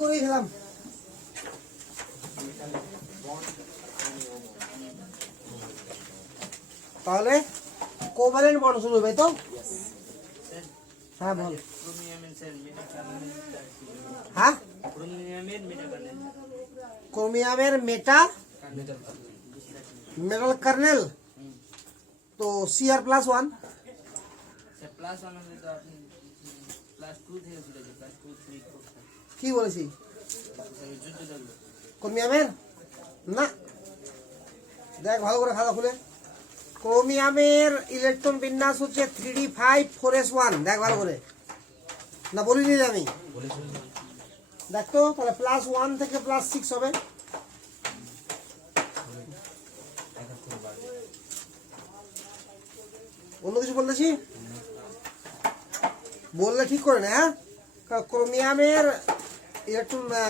করে ফেলাম। তাহলে কোভ্যালেন্ট বন্ড শুরু হবে তো? হ্যাঁ বল। হ্যাঁ ক্রোমিয়ামের মেটাল কার্নেল তো Cr+1 কি বলেছি ক্রোমিয়ামের না, দেখ ভালো করে খাতা খুলে। ক্রোমিয়ামের ইলেকট্রন বিন্যাস হচ্ছে 3d5 4s1। দেখ ভালো করে, না বলিনি আমি? দেখ তো তাহলে +1 থেকে +6 হবে। অন্য কিছু বলতেছি? বললে ঠিক করে না। হ্যাঁ ক্রোমিয়ামের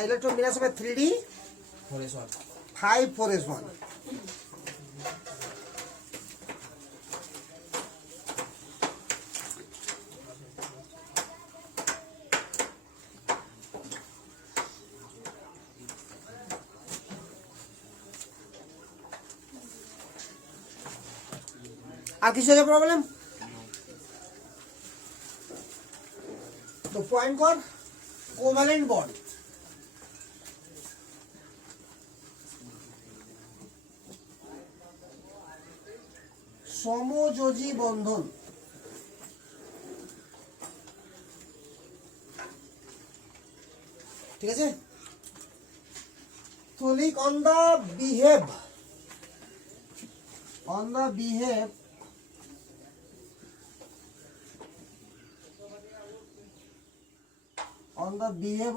ইলেকট্রন বিন্যাস হবে 3d5 4s1। আর কিছু আছে প্রবলেম? তো পয়েন্ট কর কোভ্যালেন্ট বন্ড। সমযোজী বন্ধন। ঠিক আছে। Click on the behave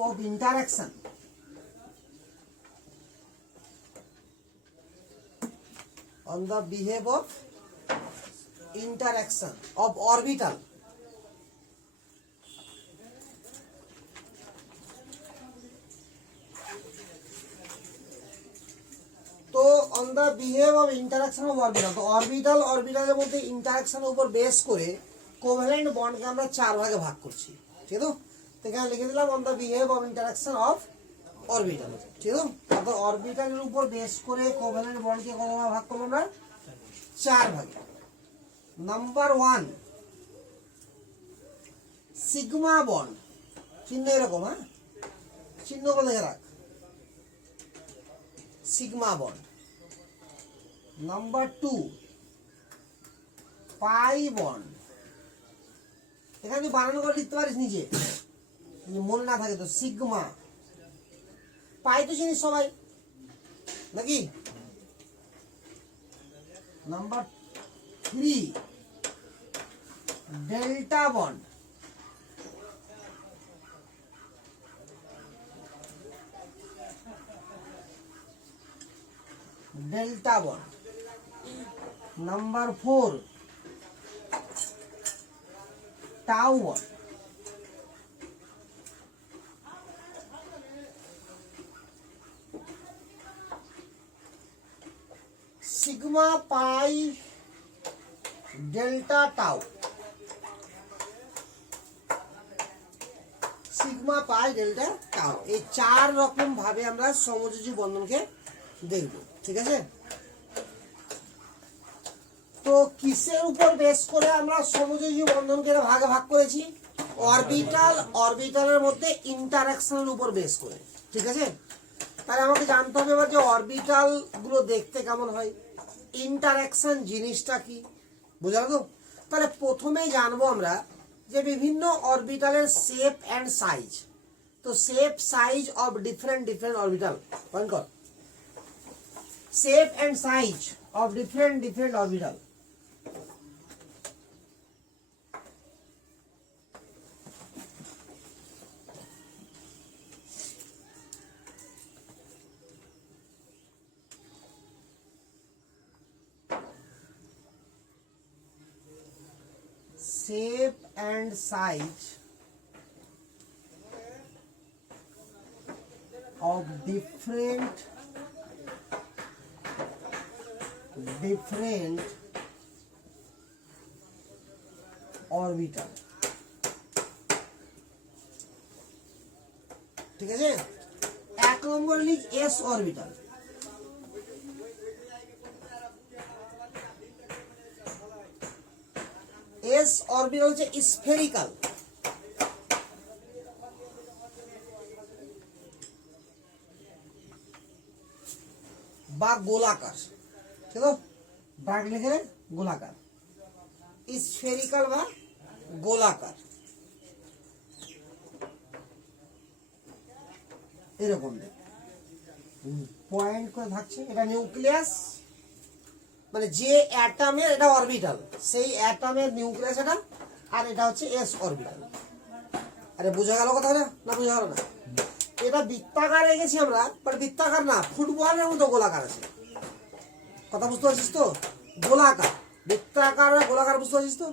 of interaction of orbital. তো on the behave of interaction of orbital. তো অরবিটালের মধ্যে ইন্টারাকশনের উপর বেস করে কোভ্যালেন্ট বন্ডকে আমরা 4 ভাগে ভাগ করছি। ঠিক আছে, তো এখানে লিখে দিলাম on the behave of interaction of orbital. ঠিক আছে, অর্থাৎ অরবিটালের উপর বেস করে কোভ্যালেন্ট বন্ডকে কত ভাগে ভাগ করব আমরা? 4 ভাগে। Number 1 sigma bond. চিহ্ন এরকম, হ্যাঁ চিহ্ন বলে রাখ, sigma bond. Number 2 pi bond. এখানে বানানো করে লিখতে পারিস নিজে, মনে না থাকে তো। সিগমা পাই তো চিনিস সবাই নাকি? Number 3 delta bond. Number 4 tau bond. Sigma pi delta tau. Sigma pi delta tau, এই 4 রকম ভাবে আমরা সমযোজী বন্ধনকে দেখব। ঠিক আছে, তো কিসের উপর বেস করে আমরা সমযোজী বন্ধনকে ভাগে ভাগ করেছি? অরবিটালের মধ্যে ইন্টারাকশনের উপর বেস করে। ঠিক আছে, তাহলে আমাকে জানতে হবে এবার যে অরবিটাল গুলো দেখতে কেমন হয়, ইন্টারাকশন জিনিসটা কি, বুঝা গেল? তাহলে প্রথমেই জানবো আমরা যে বিভিন্ন অরবিটালের শেপ এন্ড সাইজ। তো shape size of different orbital. Point কর shape and size of different orbital. Shape and size of different orbital। ঠিক আছে, নম্বরে লিখ এস অরবিটাল। এস অরবিটাল হচ্ছে স্ফেরিক্যাল বা গোলাকার, ঠিক আছে, ব্র্যাকেট লিখে গোলাকার, স্ফেরিক্যাল বা গোলাকার এরকম পয়েন্ট করে থাকছে। এটা নিউক্লিয়াস, মানে যে অ্যাটমের, এটা অরবিটাল, সেই অ্যাটমের নিউক্লিয়াস এটা, আর এটা হচ্ছে এস অরবিটাল। আরে বোঝা গেল কথা না? না বোঝা গেল না? এটা বৃত্তাকার রেখেছি আমরা, বাট বৃত্তাকার না, ফুটবলের মতো গোলাকার আছে। কথা বুঝতে পারছিস তো? গোলাকার, বৃত্তাকার গোলাকার, বুঝতে পারছিস তো?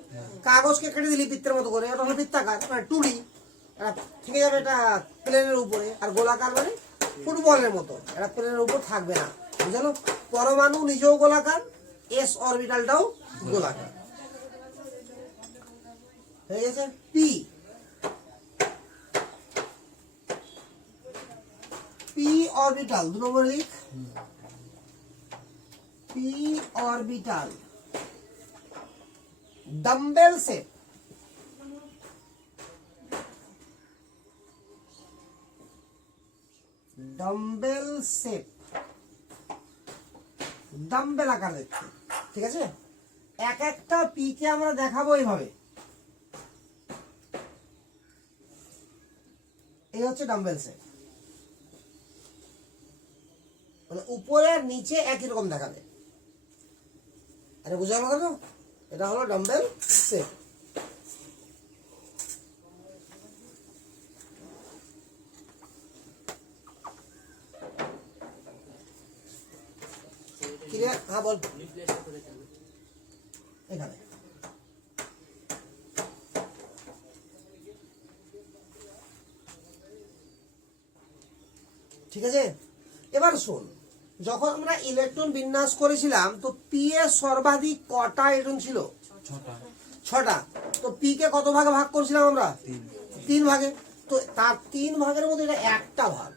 কাগজকে কেটে দিলি বৃত্তের মতো করে, এটা হলো বৃত্তাকার, মানে টুডি, এটা থেকে যাবে এটা প্লেনের উপরে, আর গোলাকার মানে ফুটবলের মতো, এটা প্লেনের উপর থাকবে না, বুঝলো? পরমাণু নিজেও গোলাকার, এস অরবিটালটাও গোলাকার হয়ে গেছে। পি, পি অরবিটাল 2 নম্বর লিখ, P orbital dumbbell shape, dumbbell shape, dumbbell আকার দেখতে, ঠিক আছে? এক একটা পি কে আমরা দেখাবো এইভাবে, এই হচ্ছে ডাম্বেল শেপ, মানে উপরে আর নিচে একই রকম দেখাবে। আরে বুঝা গেল কেন? এটা হলো ডাম্বেল শেপ। ক্লিয়ার? হ্যাঁ বল। এখানে ঠিক আছে। এবার শোন, যখন আমরা ইলেকট্রন বিন্যাস করেছিলাম তো পি এর সর্বাধিক কটা ইলেকট্রন ছিল? 6টা। তো পি কে কত ভাগে ভাগ করেছিলাম আমরা? 3 ভাগে। তো তার 3 ভাগের মধ্যে এটা একটা ভাগ,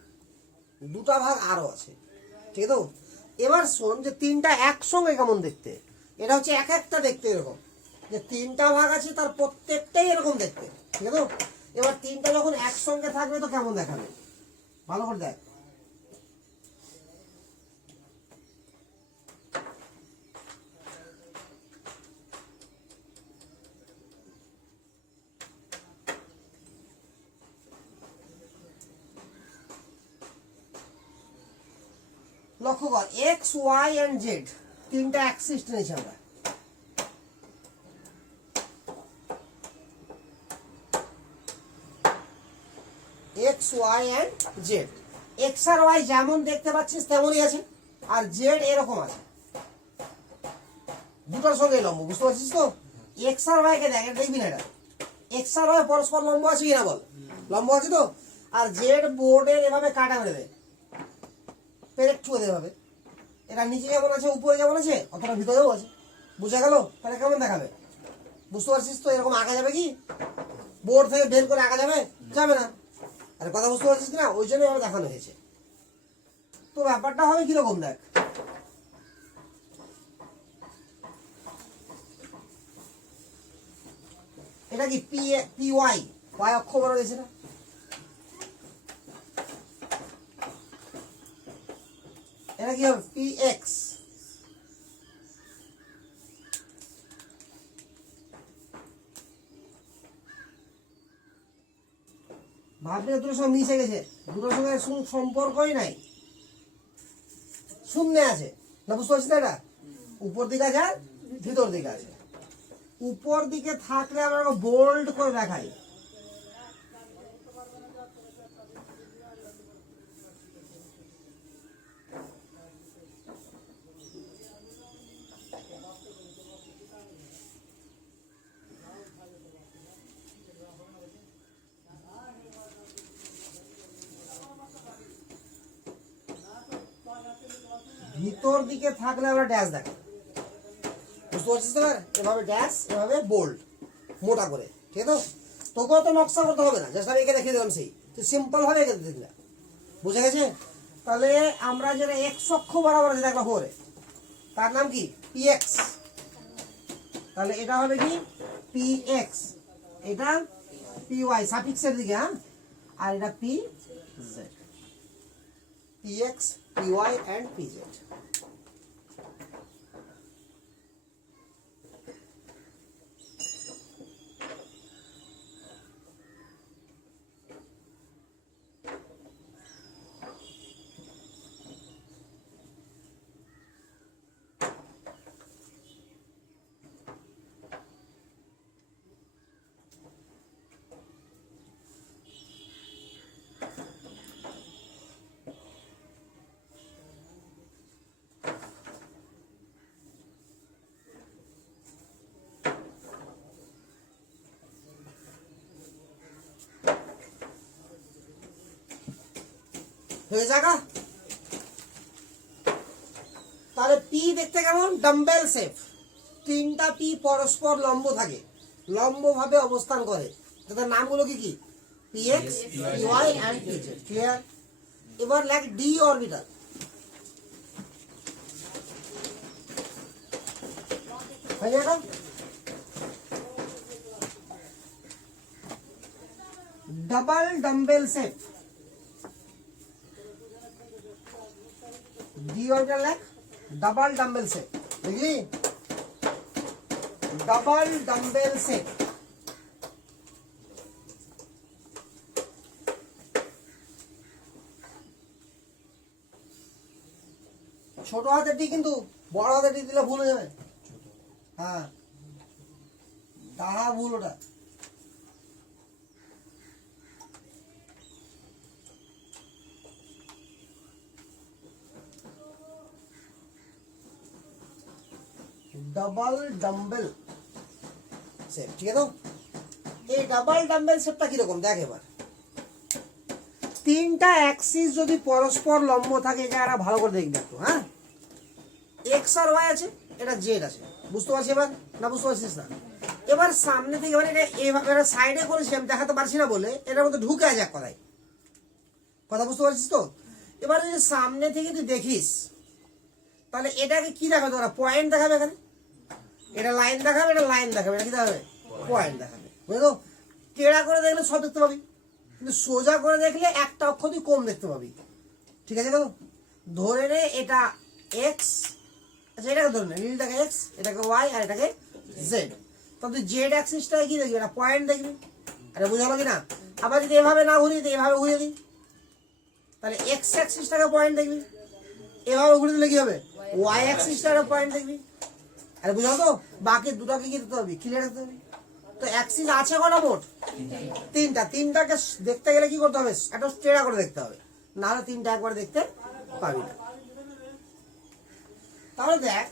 2টা ভাগ আরো আছে, ঠিক আছে তো? এবার শোন যে 3টা একসঙ্গে কেমন দেখতে, এটা হচ্ছে এক একটা দেখতে এরকম, যে 3টা ভাগ আছে তার প্রত্যেকটাই এরকম দেখতে, ঠিক আছে তো? এবার 3টা যখন একসঙ্গে থাকবে তো কেমন দেখাবে, ভালো করে দেখ। লক্ষ্য কর, এক্স ওয়াই এন্ড জেড 3টা অ্যাক্সিস নিয়েছি আমরা। X y and z, x আর ওয়াই যেমন দেখতে পাচ্ছিস তেমনই আছে, আর জেড এরকম আছে, দুটোর সঙ্গে লম্ব, বুঝতে পারছিস তো? এক্স আর ওয়াই কে দেখ, দেখবি না, এটা এক্স আর ওয়াই পরস্পর লম্ব আছে কিনা বল? লম্ব আছে তো। আর জেড বোর্ডের এভাবে কাটা মেরে দেয়, পেরেক ছুঁয়ে দেবে এভাবে, এটা নিচে যেমন আছে উপরে যেমন আছে অতটা ভিতরেও আছে, বুঝা গেল? তাহলে কেমন দেখাবে, বুঝতে পারছিস তো? এরকম আঁকা যাবে কি? বোর্ড থেকে বের করে আঁকা যাবে? যাবে না। আরে কথা বুঝতে পারছিস কিনা? ওই জন্য এভাবে দেখানো হয়েছে। তো ব্যাপারটা হবে কিরকম দেখ, এটা কি পি, পি ওয়াই, ওয়াই অক্ষ বড় গেছে না? এটা কি হবে? পি এক্স, ভাবলে দুটোর সঙ্গে মিশে গেছে, দুটোর সঙ্গে সম্পর্কই নাই, শূন্য আছে না, বুঝতে পারছিস না? এটা উপর দিকে আছে আর ভিতর দিকে আছে, উপর দিকে থাকলে আমরা বোল্ড করে দেখাই, ভিতর দিকে থাকলে আমরা ড্যাশ দেখাই, বুঝতে পারছিস তো? এভাবে ড্যাশ, এভাবে বোল্ড, মোটা করে, ঠিক আছে? তোকেও তো নকশা করতে হবে না, জাস্ট আমি একে দেখিয়ে দিলাম, সেই তুই সিম্পল ভাবে এঁকে দিলাম, বুঝে গেছে? তাহলে আমরা যেটা এক্স অক্ষ বরাবর আছে দেখো করে তার নাম কি px, তাহলে এটা হবে কি px, এটা py সাফিক্সের দিকে, হ্যাঁ, আর এটা pz, px py and pz। হয়ে যাগা, তাহলে পি দেখতে কেমন ডাম্বেল শেপ, তিনটা পি পরস্পর লম্ব থাকে, লম্ব ভাবে অবস্থান করে, তাদের নামগুলো কি কি px py and pz, clear. এবার লেখ ডি অরবিটাল, হয়ে যাবে double dumbbell shape, D orbital লেখ ডাবল ডাম্বেল শেপ, বুঝলি, ডাবল ডাম্বেল শেপ। ছোট হাতের ডি কিন্তু বড় হাতের ডি দিলে ভুল হয়ে যাবে, হ্যাঁ ডাহা ভুল ওটা। ডাবল ডাম্বেল শেপ, ঠিক আছে। এই ডাবল ডাম্বেল শেপটা কিরকম দেখ এবার, তিনটা অ্যাক্সিস যদি পরস্পর লম্ব থাকে, এটা ভালো করে দেখবে একটু, হ্যাঁ, এক্স আর ওয়াই আছে, এটা জেড আছে, বুঝতে পারছি এবার না, বুঝতে পারছিস না? এবার সামনে থেকে এবার এটা এইভাবে এটা সাইডে করেছি আমি দেখাতে পারছি না বলে এটার মধ্যে ঢুকে আছে এক কথায়, কথা বুঝতে পারছিস তো? এবার যদি সামনে থেকে তুই দেখিস তাহলে এটাকে কি দেখাবে, তোরা পয়েন্ট দেখাবে, এখানে এটা লাইন দেখাবে, এটা লাইন দেখাবে, এটা কি দেখাবে পয়েন্ট দেখাবে, বুঝলো? টেড়া করে দেখলে সব দেখতে পাবি, কিন্তু সোজা করে দেখলে একটা অক্ষর তুই কম দেখতে পাবি, ঠিক আছে? তো ধরে নে এটা এক্স, আচ্ছা এটাকে ধরে নে, নীলটাকে এক্স, এটাকে ওয়াই আর এটাকে জেড, তাহলে তুই জেড অ্যাক্সিসটাকে কি দেখবি, এটা পয়েন্ট দেখবি, এটা বুঝালো কি না? আবার যদি এভাবে না ঘুরিয়ে দিই, এভাবে ঘুরিয়ে দিই, তাহলে এক্স অ্যাক্সিসটাকে পয়েন্ট দেখবি, এভাবে ঘুরে দিলে কি হবে, ওয়াই অ্যাক্সিসটাকে পয়েন্ট দেখবি, আরে বুঝাও তো? বাকি দুটাকে কি দিতে হবে, ক্লিয়ার করতে হবে। তো অ্যাক্সিস আছে কটা মোট, তিনটা, তিনটাকে দেখতে গেলে কি করতে হবে, একটা টেড়া করে দেখতে হবে, নাহলে তিনটা একবার দেখতে পাবি না। তাহলে দেখ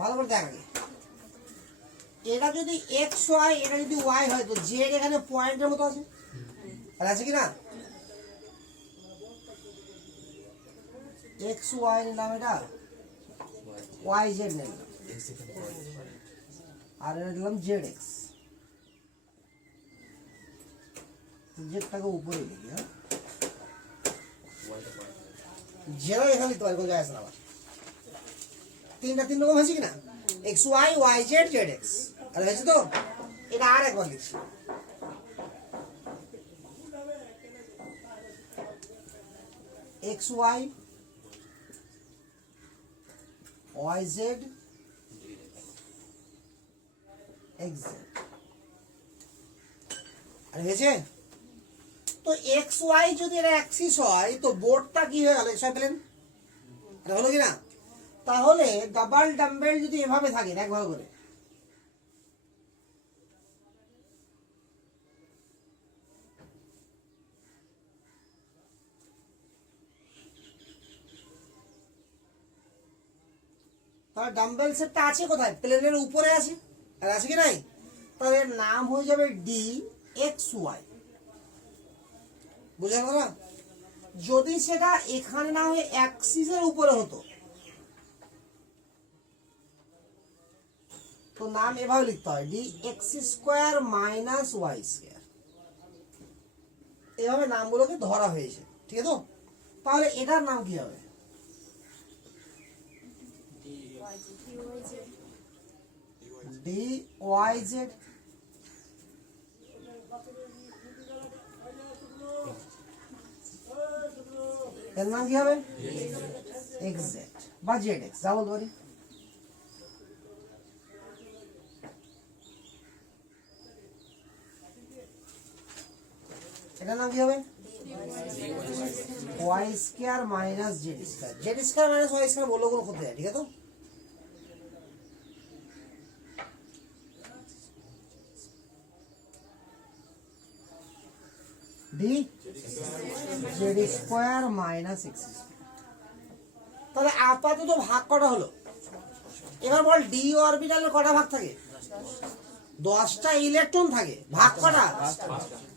ভালো করে দেখ, এটা যদি এক্স ওয়াই, এটা যদি ওয়াই হয়, তো জেড এখানে পয়েন্টের মতো আছে, আর আছে কি না? এক্স ওয়াই নিলাম, এটা ওয়াই জেড নিলাম, আর এটা দিলাম জেড এক্স, জেডটাকে উপরে লিখি, হ্যাঁ, জেডও এখানে লিখতে পারি, কোনো জায়গায় আছে না, আবার তিনটা তিন রকম হয়েছে কিনা, X Y Y Z Z x, আর হয়েছে তো? এটা আর একবার লিখছি, X Y Y Z X Z, আর হয়েছে তো? এক্স ওয়াই যদি এটা অ্যাক্সিস হয়, তো বোর্ডটা কি হয়ে গেল, এক্স ওয়াই প্লেন, এটা হলো কিনা? তাহলে ডাবল ডাম্বেল যদি এভাবে থাকে, দেখ ভালো করে, তাহলে ডাম্বেল সেটটা আছে কোথায়? প্লেনের উপরে আছে, আর আছে কি নাই? তাহলে এর নাম হয়ে যাবে ডি এক্স ওয়াই। বুঝা গেল না? যদি সেটা এখানে না হয়ে অ্যাক্সিসের উপরে হতো তো নাম এভাবে লিখতে হয়, d x square minus Y square. এভাবে নামগুলোকে ধরা হয়েছে, ঠিক আছে? তো তাহলে এটার নাম কি হবে? D Y z. এর নাম কি হবে? এক্স জেড বা জেড এক্স, যা বলতে পারি। এটার নাম কি হবে? Y square minus Z square. Z square minus Y square বললেও কোনো ক্ষতি হয়, ঠিক আছে? তো d z square minus x square. তাহলে আপাতত ভাগ কটা হলো। এবার বল ডি অরবিটালের কটা ভাগ থাকে? 10টা ইলেকট্রন থাকে, ভাগ কটা?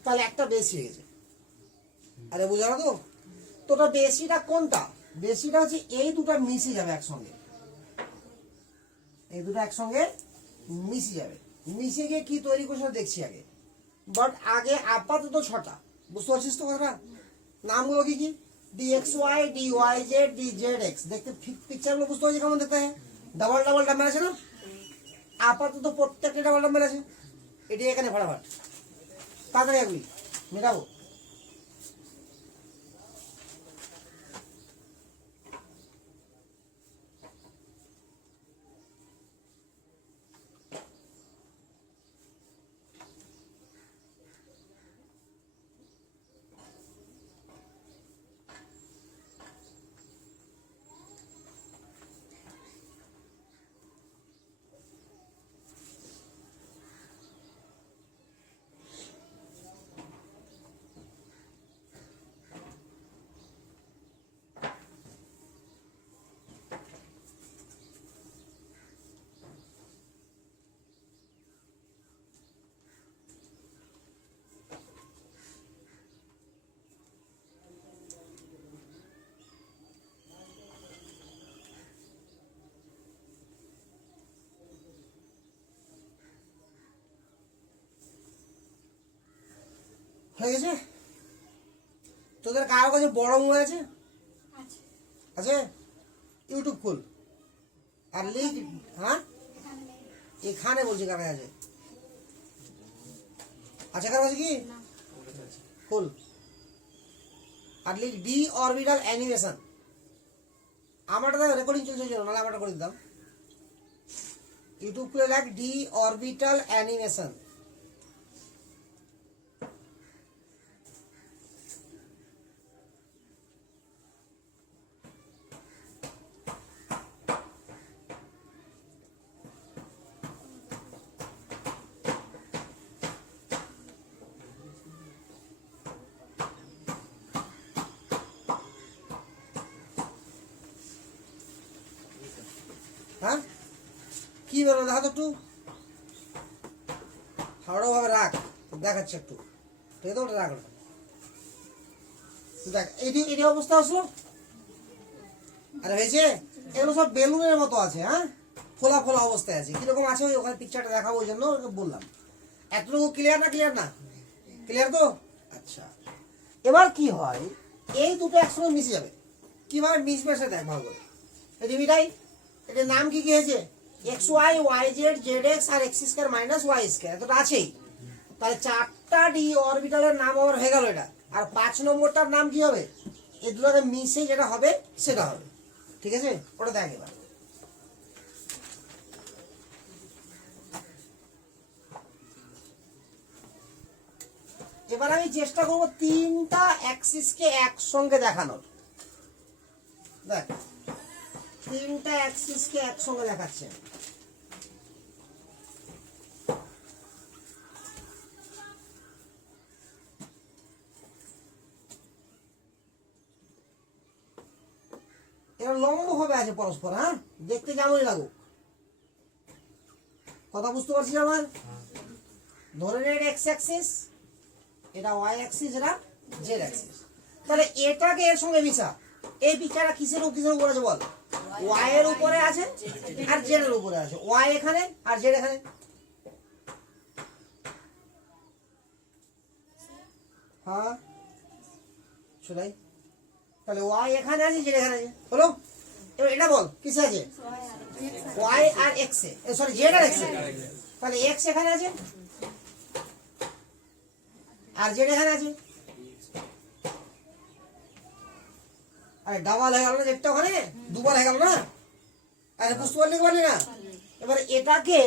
তাহলে একটা বেশি হয়ে গেছে। আরে বুঝা তো? তো ওটা বেশিটা কোনটা? বেশিটা হচ্ছে এই দুটো মিশে যাবে একসঙ্গে, এই দুটো একসঙ্গে মিশে যাবে। মিশে গিয়ে কি তৈরি করছে দেখছি আগে। বাট আগে আপাতত 6টা, বুঝতে পারছিস তো কথা? নামগুলো কি কি? D x Y, D Y z, d z x. দেখতে পিকচারগুলো বুঝতে পারছি কেমন দেখতে হয়? ডাবল ডাবল ডাম্বেল আছে না? আপাতত প্রত্যেকটা ডাবল ডাম্বেল আছে। এটি এখানে ফটাফট তাড়াতাড়ি এগুলি মেটাবো। হয়ে গেছে? তোদের কারো কাছে বড় মোবাইল আছে? আছে? ইউটিউব খুল আর লিখ। হ্যাঁ, এখানে বলছি কার কাছে আছে? আচ্ছা, কার কাছে কি? খুল আর লিখ ডি অরবিটাল অ্যানিমেশন। আমারটা রেকর্ডিং চলছে জন্য, নাহলে আমারটা করে দিতাম। ইউটিউব খুলে লেখ ডি অরবিটাল অ্যানিমেশন। হ্যাঁ, কি বেরো দেখা তো একটু হাওড়া ভাবে রাখ, দেখাচ্ছে একটু, ঠিক আছে? ওটা রাখ, দেখ এটি এটি অবস্থা আসলো। আরে হয়েছে? এগুলো সব বেলুনের মতো আছে। হ্যাঁ, ফোলা ফোলা অবস্থায় আছে। কিরকম আছে ওই ওখানে পিকচারটা দেখাবো, ওই জন্য বললাম। এতটুকু ক্লিয়ার না? ক্লিয়ার না? ক্লিয়ার তো? আচ্ছা, এবার কি হয়, এই দুটো একসঙ্গে মিশে যাবে। কিভাবে মিশবে সেটা দেখ ভালো করে। এটাই এটার নাম কি কি হয়েছে? X Y, Y Z, Z x আর X square minus Y square. এতটা আছেই। তাহলে 4টা ডি অরবিটালের নাম আবার হয়ে গেল এটা। আর 5 নম্বরটার নাম কি হবে? এই দুটোকে মিশে যেটা হবে সেটা হবে, ঠিক আছে? ওটা দেখ এবার। এবার আমি চেষ্টা করবো 3টা অ্যাক্সিসকে একসঙ্গে দেখানোর। দেখ, 3টা অ্যাক্সিসকে একসঙ্গে দেখাচ্ছে। এরা লম্ব ভাবে আছে পরস্পর। হ্যাঁ, দেখতে যেমনই লাগুক। কথা বুঝতে পারছিস আমার? ধরে নে এটা এক্স অ্যাক্সিস, এটা ওয়াই অ্যাক্সিস, এটা জেড অ্যাক্সিস। তাহলে এটাকে এর সঙ্গে মিশা। এই পিকচারটা কিসের উপরে আছে বল? ওয়াই এর উপরে আছে আর জেড এর উপরে আছে। ওয়াই এখানে আর জেড এখানে। হ্যাঁ শোনাই। তাহলে ওয়াই এখানে আছে, জেড এখানে আছে, হলো? এবার এটা বল কিসে আছে? ওয়াই আর এক্স এ, সরি জেড আর এক্স এ। তাহলে এক্স এখানে আছে আর জেড এখানে আছে। আরে ডাবল হয়ে গেল না জেডটা ওখানে, দুবার হয়ে গেল না? আরে বুঝতে পারলি না? এবার এটাকে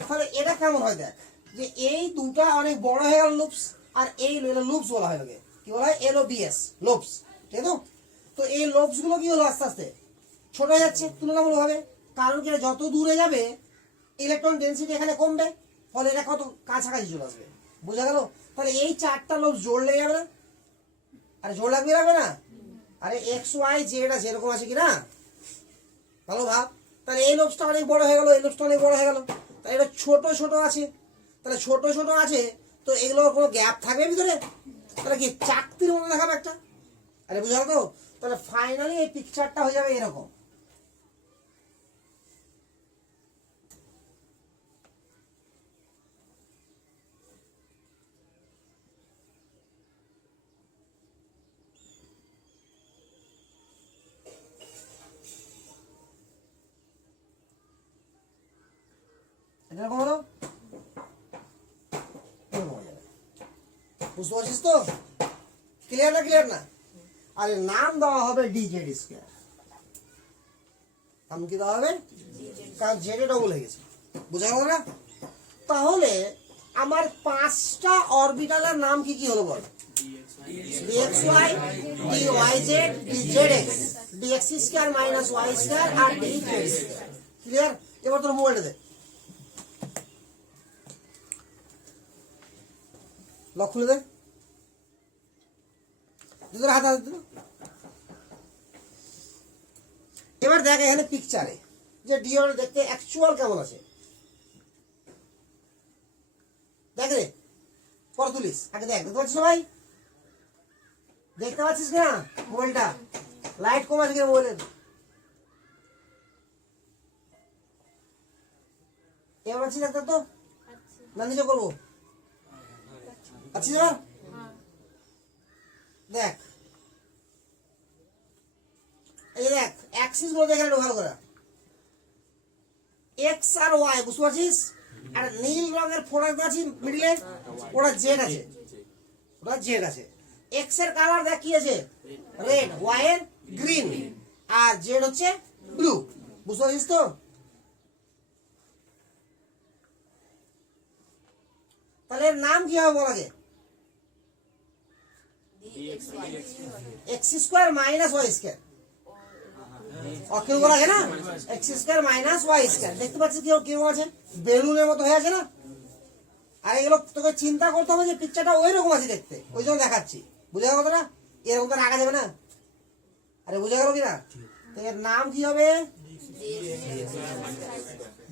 তাহলে এটা কেমন হয় দেখ, যে এই দুটা অনেক বড় হয়ে গেল লুপস, আর এই লুপস বলা হয় লোকে, কি বলা হয়? LOPS, লোপস, ঠিক আছে? তো এই লোপস গুলো কি হলো আস্তে আস্তে ছোট হয়ে যাচ্ছে তুলনামূলকভাবে, কারণ কি যত দূরে যাবে ইলেকট্রন ডেনসিটি এখানে কমবে, ফলে এটা কত কাছাকাছি চলে আসবে। বোঝা গেল? তাহলে এই চারটা লোপস জোর লেগে যাবে না? আরে জোর লাগবে না? আরে এক্স ওয়াই জেড আছে, এরকম আছে কি না? ভালো ভাব। তাহলে এই লোপসটা অনেক বড় হয়ে গেল, এই লোপসটা অনেক বড় হয়ে গেল, তাহলে এটা ছোট ছোট আছে। তাহলে ছোট ছোট আছে তো এগুলোর কোনো গ্যাপ থাকবে ভিতরে? তাহলে কি চাকতির মনে দেখাবে একটা? আরে বুঝা গেল তো? তাহলে ফাইনালি এই পিকচারটা হয়ে যাবে এরকম। এরকম হলো, এরকম হয়ে যাবে। বুঝতে পারছিস তো? ক্লিয়ার না? আরে নাম দেওয়া হবে DZ স্কয়ার। নাম কি দেওয়া হবে? কারণ জেডে ডবল হয়ে গেছে। বোঝা গেল না? তাহলে আমার পাঁচটা অরবিটালের নাম কি কি হলো বল? dxy, dyz, dzx, dx square minus y square আর dz স্কয়ার। ক্লিয়ার? এবার তোর মোবাইলটা দে, লক খুলে দে, দুটোর হাত হাত দিল। এবার দেখ এখানে পিকচারে যে ডিওর দেখতে অ্যাকচুয়াল কেমন আছে। দেখ রে, পরে তুলিস, আগে দেখ। দেখতে পাচ্ছিস সবাই? দেখতে পাচ্ছিস না মোবাইলটা? লাইট কম আছে কিনা মোবাইলের? এবার পাচ্ছিস দেখতে তো? না নিচে করবো? আচ্ছা দেখ, এই দেখ অ্যাক্সিস গুলো দেখে একটু ভালো করে। এক্স আর ওয়াই বুঝতে পারছিস? আর নীল রঙের ফোড়া আছে মিডিলে, ওটা জেড আছে, ওটা জেড আছে। এক্স এর কালার দেখ কি আছে? রেড, ওয়াই এর গ্রিন, আর জেড হচ্ছে ব্লু। বুঝতে পারছিস তো? তাহলে এর নাম কি হবে বল আগে? X square minus Y square. অক্ষর করা আছে না? X square minus Y square. দেখতে পাচ্ছিস কিরকম আছে? বেলুনের মতো হয়ে আছে না? আর এগুলো তোকে চিন্তা করতে হবে যে পিকচারটা ওই রকম আছে দেখতে, ওই জন্য দেখাচ্ছি। বুঝা গেল কথাটা? এরকম তো রাখা যাবে না। আরে বুঝা গেল কিনা? এর নাম কি হবে?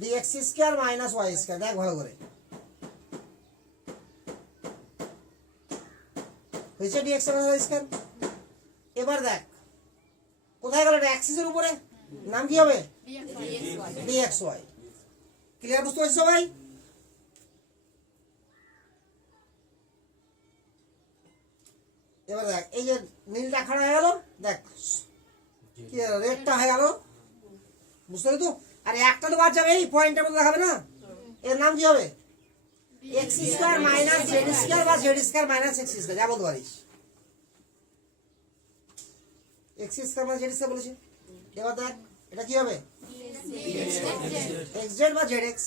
dx square minus Y square. দেখ ভালো করে, হয়েছে dx মাইনাস ওয়াই স্কোয়ার। এবার দেখ কোথায় গেল? এটা অ্যাক্সিসের উপরে, নাম কি হবে? dxy। ক্লিয়ার? বুঝতে পারছিস সবাই? এবার দেখ এই যে নীলটা খাড়া হয়ে গেল, দেখ কি রেডটা হয়ে গেল। বুঝতে পারলি তো? আর একটা তো বাদ যাবে, এই পয়েন্টের মধ্যে দেখাবে না? এর নাম কি হবে? X square minus Z square বা Z square minus x square, যা বলতে পারিস। X square minus Z square বলেছি। এবার দেখ এটা কি হবে? এক্স জেড বা জেড এক্স।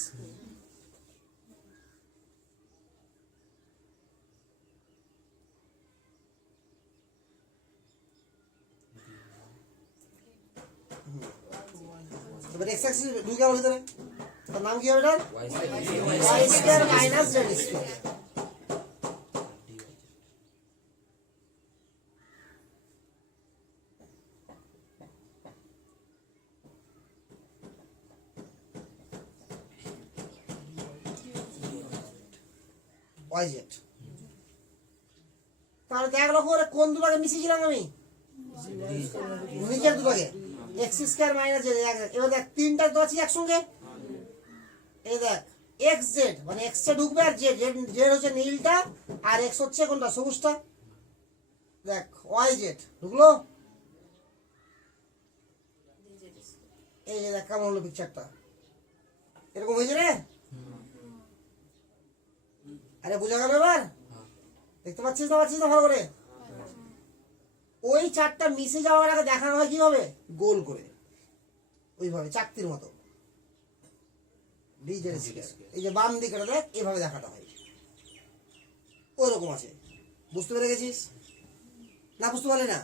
এবার এক্স অ্যাক্সিস ঢুকে গেল ভিতরে, তার নাম কি হবে? এটার Y square minus Z square. Y Z. তাহলে দেখ লক্ষ্য করে কোন দুটাকে মিশিয়েছিলাম আমি, নিচের দুটাকে, এক্স স্কোয়ার মাইনাস জেড। এবার দেখ তিনটা তো আছে একসঙ্গে, এই দেখ এক্স জেড মানে এক্স এ ঢুকবে আর জেড, জেড হচ্ছে নীলটা আর এক্স হচ্ছে কোনটা সবুজটা, দেখ ওয়াই জেড ঢুকলো। এই যে দেখ কেমন হলো পিকচারটা, এরকম হয়েছে রে। আরে বোঝা গেল এবার, দেখতে পাচ্ছিস না পাচ্ছিস না ভালো করে? ওই চারটা মিশে যাওয়ার আগে দেখানো হয় কিভাবে, গোল করে ওইভাবে চাকতির মতো। এই যে বাম দিকে দেখ এভাবে দেখাটা হয়, ওইরকম আছে। বুঝতে পেরে গেছিস না? বুঝতে পারলি না?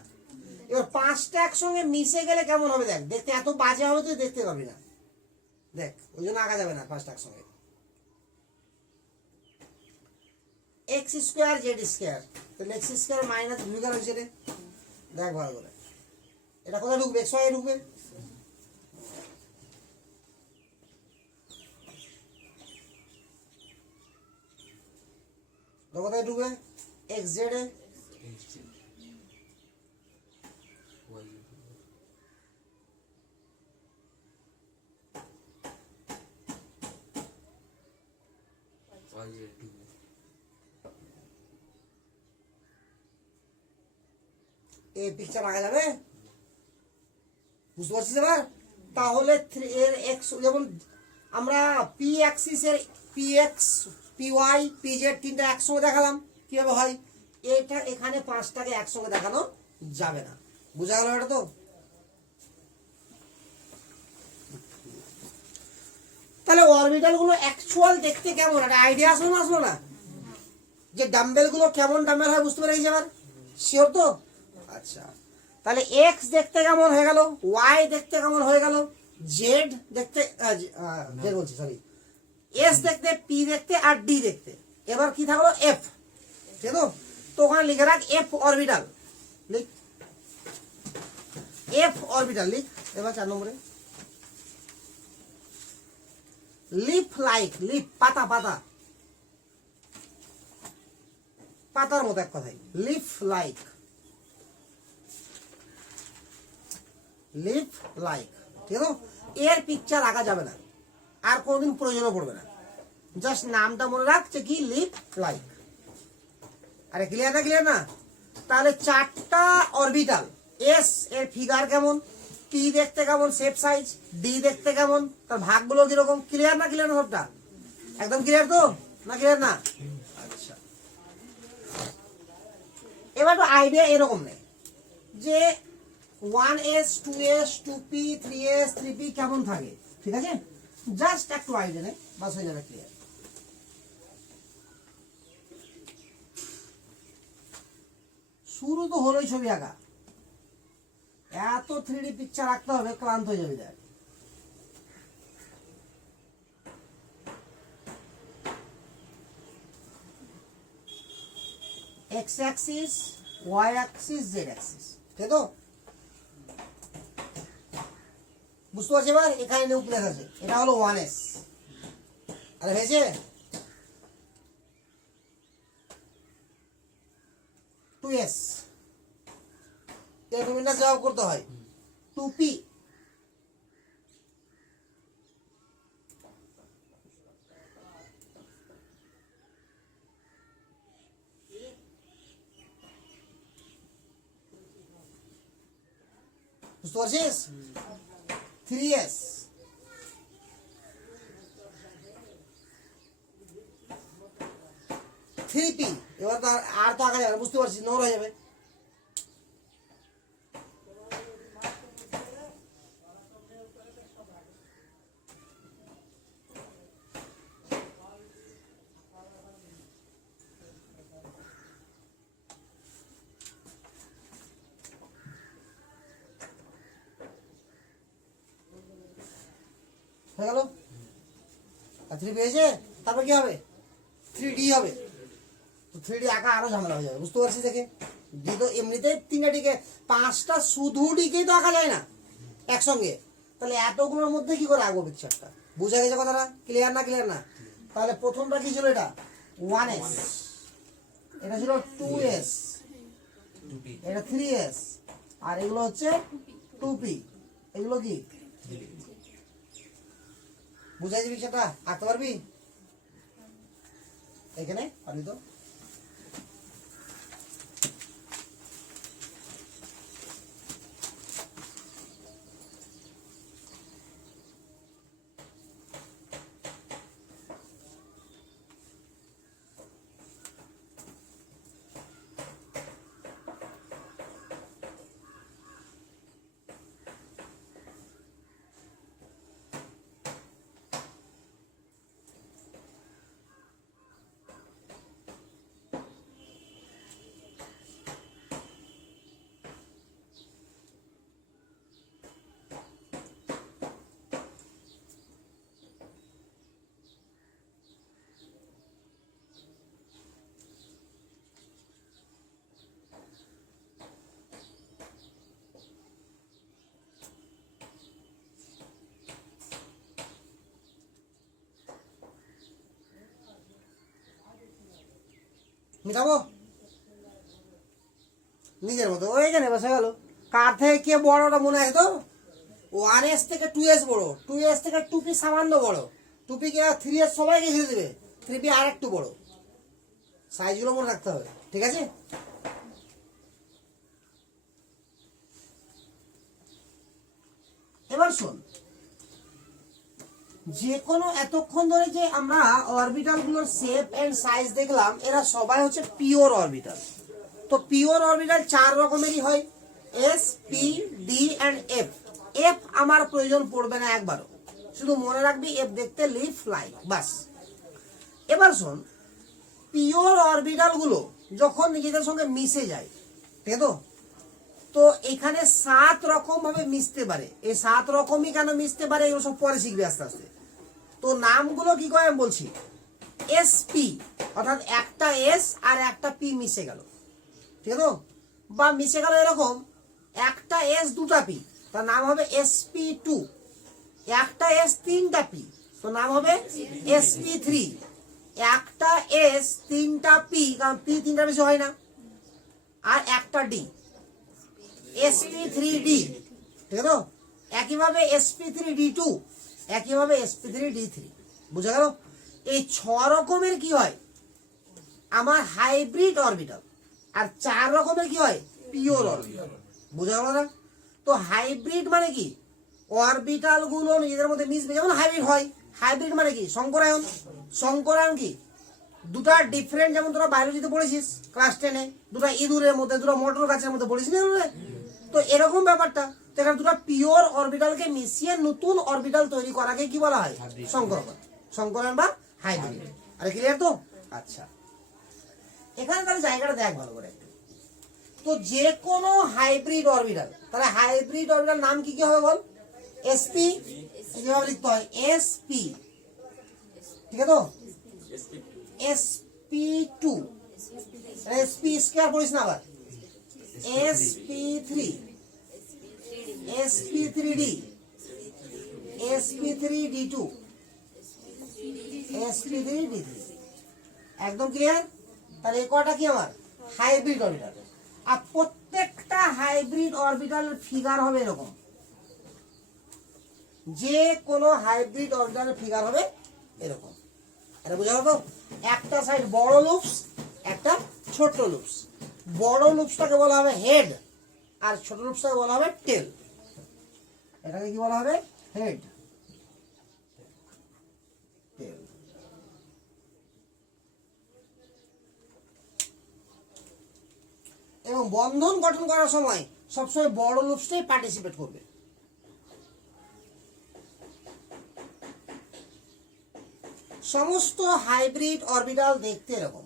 এবার পাঁচটা একসঙ্গে মিশে গেলে কেমন হবে দেখ, দেখতে এত বাজে হবে তুই দেখতে পাবি না। দেখ ওই জন্য আঁকা যাবে না পাঁচটা একসঙ্গে। এক্স স্কোয়ার জেড স্কোয়ার, তাহলে এক্স স্কোয়ার মাইনাস ভূমিকা রয়েছে রে। দেখ ভালো করে, এটা কোথায় ঢুকবে, এক্স ওয়াই ঢুকবে। কোথায় ঢুকবে, এক্স জেড এ। এই পিকচার আঁকা যাবে, বুঝতে পারছিস এবার? তাহলে এর এক্স যেমন আমরা পি অ্যাক্সিস এর p x p y p z তিনটা একসঙ্গে দেখালাম, কিভাবে হয়? এটা এখানে পাঁচটাকে একসঙ্গে দেখানো যাবে না, বোঝা গেল এটা? তো তাহলে অরবিটাল গুলো অ্যাকচুয়াল দেখতে কেমন একটা আইডিয়া আসলো না, আসলো না? যে ডাম্বেল গুলো কেমন ডাম্বেল হয় বুঝতে পেরেছি এবার? শিওর তো? আচ্ছা, তাহলে এক্স দেখতে কেমন হয়ে গেল, ওয়াই দেখতে কেমন হয়ে গেল, জেড দেখতে জেড বলছি সরি, এস দেখতে, পি দেখতে আর ডি দেখতে। এবার কি থাকলো, এফ। ঠিক আছে, তো ওখানে লিখে রাখ এফ অরবিটাল, লিখ এফ অরবিটাল লিখ। এবার 4 নম্বরে লিফ লাইক, লিফ পাতা, পাতা পাতার মতো এক কথায়, লিফ লাইক, লিফ লাইক। ঠিক আছে, এর পিকচার আঁকা যাবে না, আর কোনোদিন প্রয়োজনও পড়বে না, জাস্ট নামটা মনে রাখছে কি, লিফ লাইক। আরে ক্লিয়ার না? ক্লিয়ার না? তাহলে চারটা অরবিটাল, এস এর ফিগার কেমন, পি দেখতে কেমন শেপ সাইজ, ডি দেখতে কেমন, তার ভাগগুলো কিরকম। ক্লিয়ার না? ক্লিয়ার না? সবটা একদম ক্লিয়ার তো না? ক্লিয়ার না? আচ্ছা, এবার তো আইডিয়া এরকম নেই যে 1s 2s 2p 3s 3p কেমন থাকে, ঠিক আছে? জাস্ট একটু আইডিয়া নেই, বাস হয়ে যাবে ক্লিয়ার। শুরু তো হলোই ছবি আঁকা, এত 3D পিকচার আঁকতে হবে, ক্লান্ত হয়ে যাবে। দেখ x axis, y axis, z axis, ঠিক তো? বুঝতে পারছি এবার? এখানে নিউক্লিয়াস আছে, এটা হলো 1s। আরে হয়েছে 2s, এরকম জবাব করতে হয়। 2p, বুঝতে পারছিস? 3s, 3p। এবার আর তো আঁকা যাবে, বুঝতে পারছিস? নোর হয়ে যাবে। হয়ে গেল? আর 3p হয়েছে, তারপর কি হবে, 3d হবে। তো 3D আঁকা আরো ঝামেলা হয়ে যাবে, বুঝতে পারছিস? দেখে ডি তো এমনিতে 3টা ডিকে, 5টা শুধু ডিকেই তো আঁকা যায় না একসঙ্গে, তাহলে এতগুলোর মধ্যে কি করে আঁকবো পিকচারটা? বুঝা গেছে কথাটা? ক্লিয়ার না? ক্লিয়ার না? তাহলে প্রথমটা কি ছিল, এটা 1s, এটা ছিল 2s, এটা 3s, আর এগুলো হচ্ছে 2p, এগুলো কি বুঝাই দিবি সেটা আঁকতে পারবি এখানে পারবি তো মিটাবো নিজের মতো ওইখানে বসে গেল কার থেকে কে বড়টা মনে আছে তো 1s থেকে 2s বড় 2s থেকে 2p সামান্য বড় 2p কে 3s সবাইকে ঘিরে দেবে 3p আর একটু বড় সাইজগুলো মনে রাখতে হবে ঠিক আছে এবার শোন যে কোনো এতক্ষণ ধরে যে আমরা অরবিটাল গুলোর শেপ এন্ড সাইজ দেখলাম এরা সবাই হচ্ছে পিওর অরবিটাল তো পিওর অরবিটাল চার রকমেরই হয় s p d and f f আমার প্রয়োজন পড়বে না একবারও শুধু মনে রাখবি এফ দেখতে লিভ ফ্লাই বাস এবার শোন পিওর অরবিটাল গুলো যখন নিজেদের সঙ্গে মিশে যায় ঠিক আছে তো এখানে 7 রকম ভাবে মিশতে পারে এই 7 রকমই কেন মিশতে পারে এগুলো সব পরে শিখবে আস্তে আস্তে তো নামগুলো কি করে আমি বলছি এসপি অর্থাৎ একটা এস আর একটা পি মিশে গেল ঠিক আছে বা মিশে গেল এরকম একটা এস দুটা পি তার নাম হবে sp2 একটা এস তিনটা পি তো নাম হবে sp3 একটা এস তিনটা পি কারণ পি তিনটা বেশি হয় না আর একটা ডি sp3d ঠিক আছে একইভাবে sp3d2 একইভাবে sp3d3 বুঝা গেল এই 6 রকমের কি হয় আমার হাইব্রিড অরবিটাল আর 4 রকমের কি হয় পিওর অরবিটাল বুঝা গেল না তো হাইব্রিড মানে কি অরবিটাল গুলো নিজেদের মধ্যে মিশবে যেমন হাইব্রিড হয় হাইব্রিড মানে কি সংকরায়ন সংকরায়ন কি দুটা ডিফারেন্ট যেমন তোরা বায়োলজিতে পড়েছিস ক্লাস 10 এ দুটা ইঁদুরের মধ্যে দুটা মটর গাছের মধ্যে পড়েছিস না তো এরকম ব্যাপারটা তো এখানে দুটো পিওর অরবিটালকে মিশিয়ে নতুন অরবিটাল তৈরি করাকে কি বলা হয় সংকরণ সংকরণ বা হাইব্রিড আরে ক্লিয়ার তো আচ্ছা এখানে তাহলে জায়গাটা দেখ ভালো করে তো যে কোনো হাইব্রিড অরবিটাল তাহলে হাইব্রিড অরবিটাল নাম কি কি হবে বল sp এইভাবে লিখতে হয় sp ঠিক আছে তো sp2 sp স্কয়ার পড়িস না আবার sp3 sp3d sp3d2 sp3d3 একদম ক্লিয়ার তাহলে এই কয়টা কি আমার হাইব্রিড অরবিটাল আর প্রত্যেকটা হাইব্রিড অরবিটালের ফিগার হবে এরকম যে কোনো হাইব্রিড অরবিটালের ফিগার হবে এরকম এটা বুঝা গেল তো একটা সাইড বড় লুপস একটা ছোট লুপস বড় লুপসটাকে বলা হবে হেড আর ছোট লুপসটাকে বলা হবে টেল এটাকে কি বলা হবে হেড টেল এবং বন্ধন গঠন করার সময় সবসময় বড় লুপসটাই পার্টিসিপেট করবে সমস্ত হাইব্রিড অরবিটাল দেখতে এরকম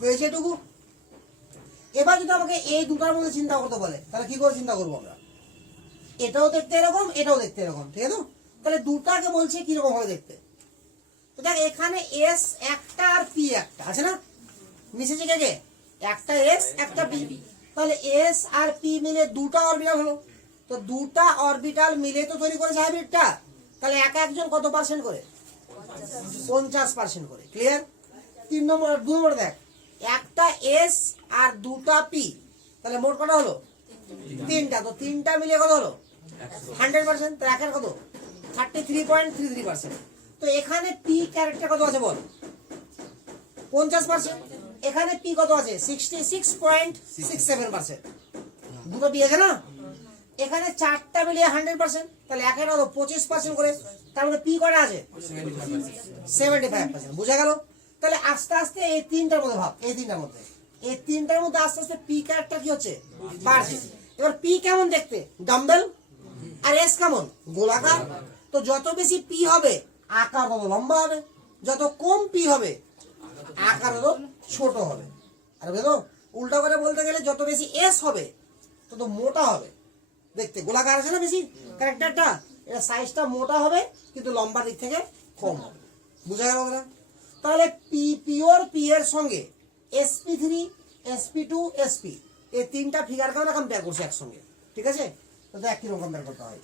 হয়েছে এটুকু এবার যদি আমাকে এই দুটার মধ্যে চিন্তা করতে বলে তাহলে কি করে চিন্তা করবো আমরা এটাও দেখতে এরকম এটাও দেখতে এরকম ঠিক আছে তাহলে দুটাকে বলছে কিরকম ভাবে দেখতে তো দেখ এখানে এস একটা আর পি একটা আছে না মিশেছে কে একটা এস একটা পি তাহলে এস আর পি মিলে দুটা অরবিটাল হলো, তো দুটা অরবিটাল মিলে তো তৈরি করেছে হাইব্রিডটা, তাহলে এক একজন কত পার্সেন্ট করে? 50% করে। ক্লিয়ার? 3 নম্বর 2 নম্বর দেখ, একটা এস আর দুটা পি, তাহলে মোট কত হলো? তিনটা, তো তিনটা মিলে কত হলো? 100%, তো একের কত? 33.33%। তো এখানে পি ক্যারেক্টার কত আছে বল? 50%। এখানে পি কত আছে? 66.67%। দুটো পি আছে না, এখানে চারটা মিলিয়ে 100%, তাহলে একের কত? 25% করে, তার মধ্যে পি কটা আছে? 75%। বুঝা গেল? তাহলে আস্তে আস্তে এই তিনটার মধ্যে ভাব, এই তিনটার মধ্যে আস্তে আস্তে পি ক্যারেক্টার কি হচ্ছে? বাড়ছে। এবার পি কেমন দেখতে? ডাম্বেল। আর এস কেমন? গোলাকার। তো যত বেশি পি হবে আকার তত লম্বা হবে, যত কম পি হবে আকার তত ছোট হবে। আর বুঝলো? উল্টা করে বলতে গেলে যত বেশি এস হবে তত মোটা হবে দেখতে। গোলাকার আছে না বেশি ক্যারেক্টারটা, এটা সাইজটা মোটা হবে কিন্তু লম্বা দিক থেকে কম হবে। বুঝা গেল না? তাহলে পি পিওর পি এর সঙ্গে sp3 sp2 sp এই তিনটা ফিগারকে আমরা কম্পেয়ার করছি একসঙ্গে। ঠিক আছে? তো দেখ কিরকম কম্পেয়ার করতে হয়।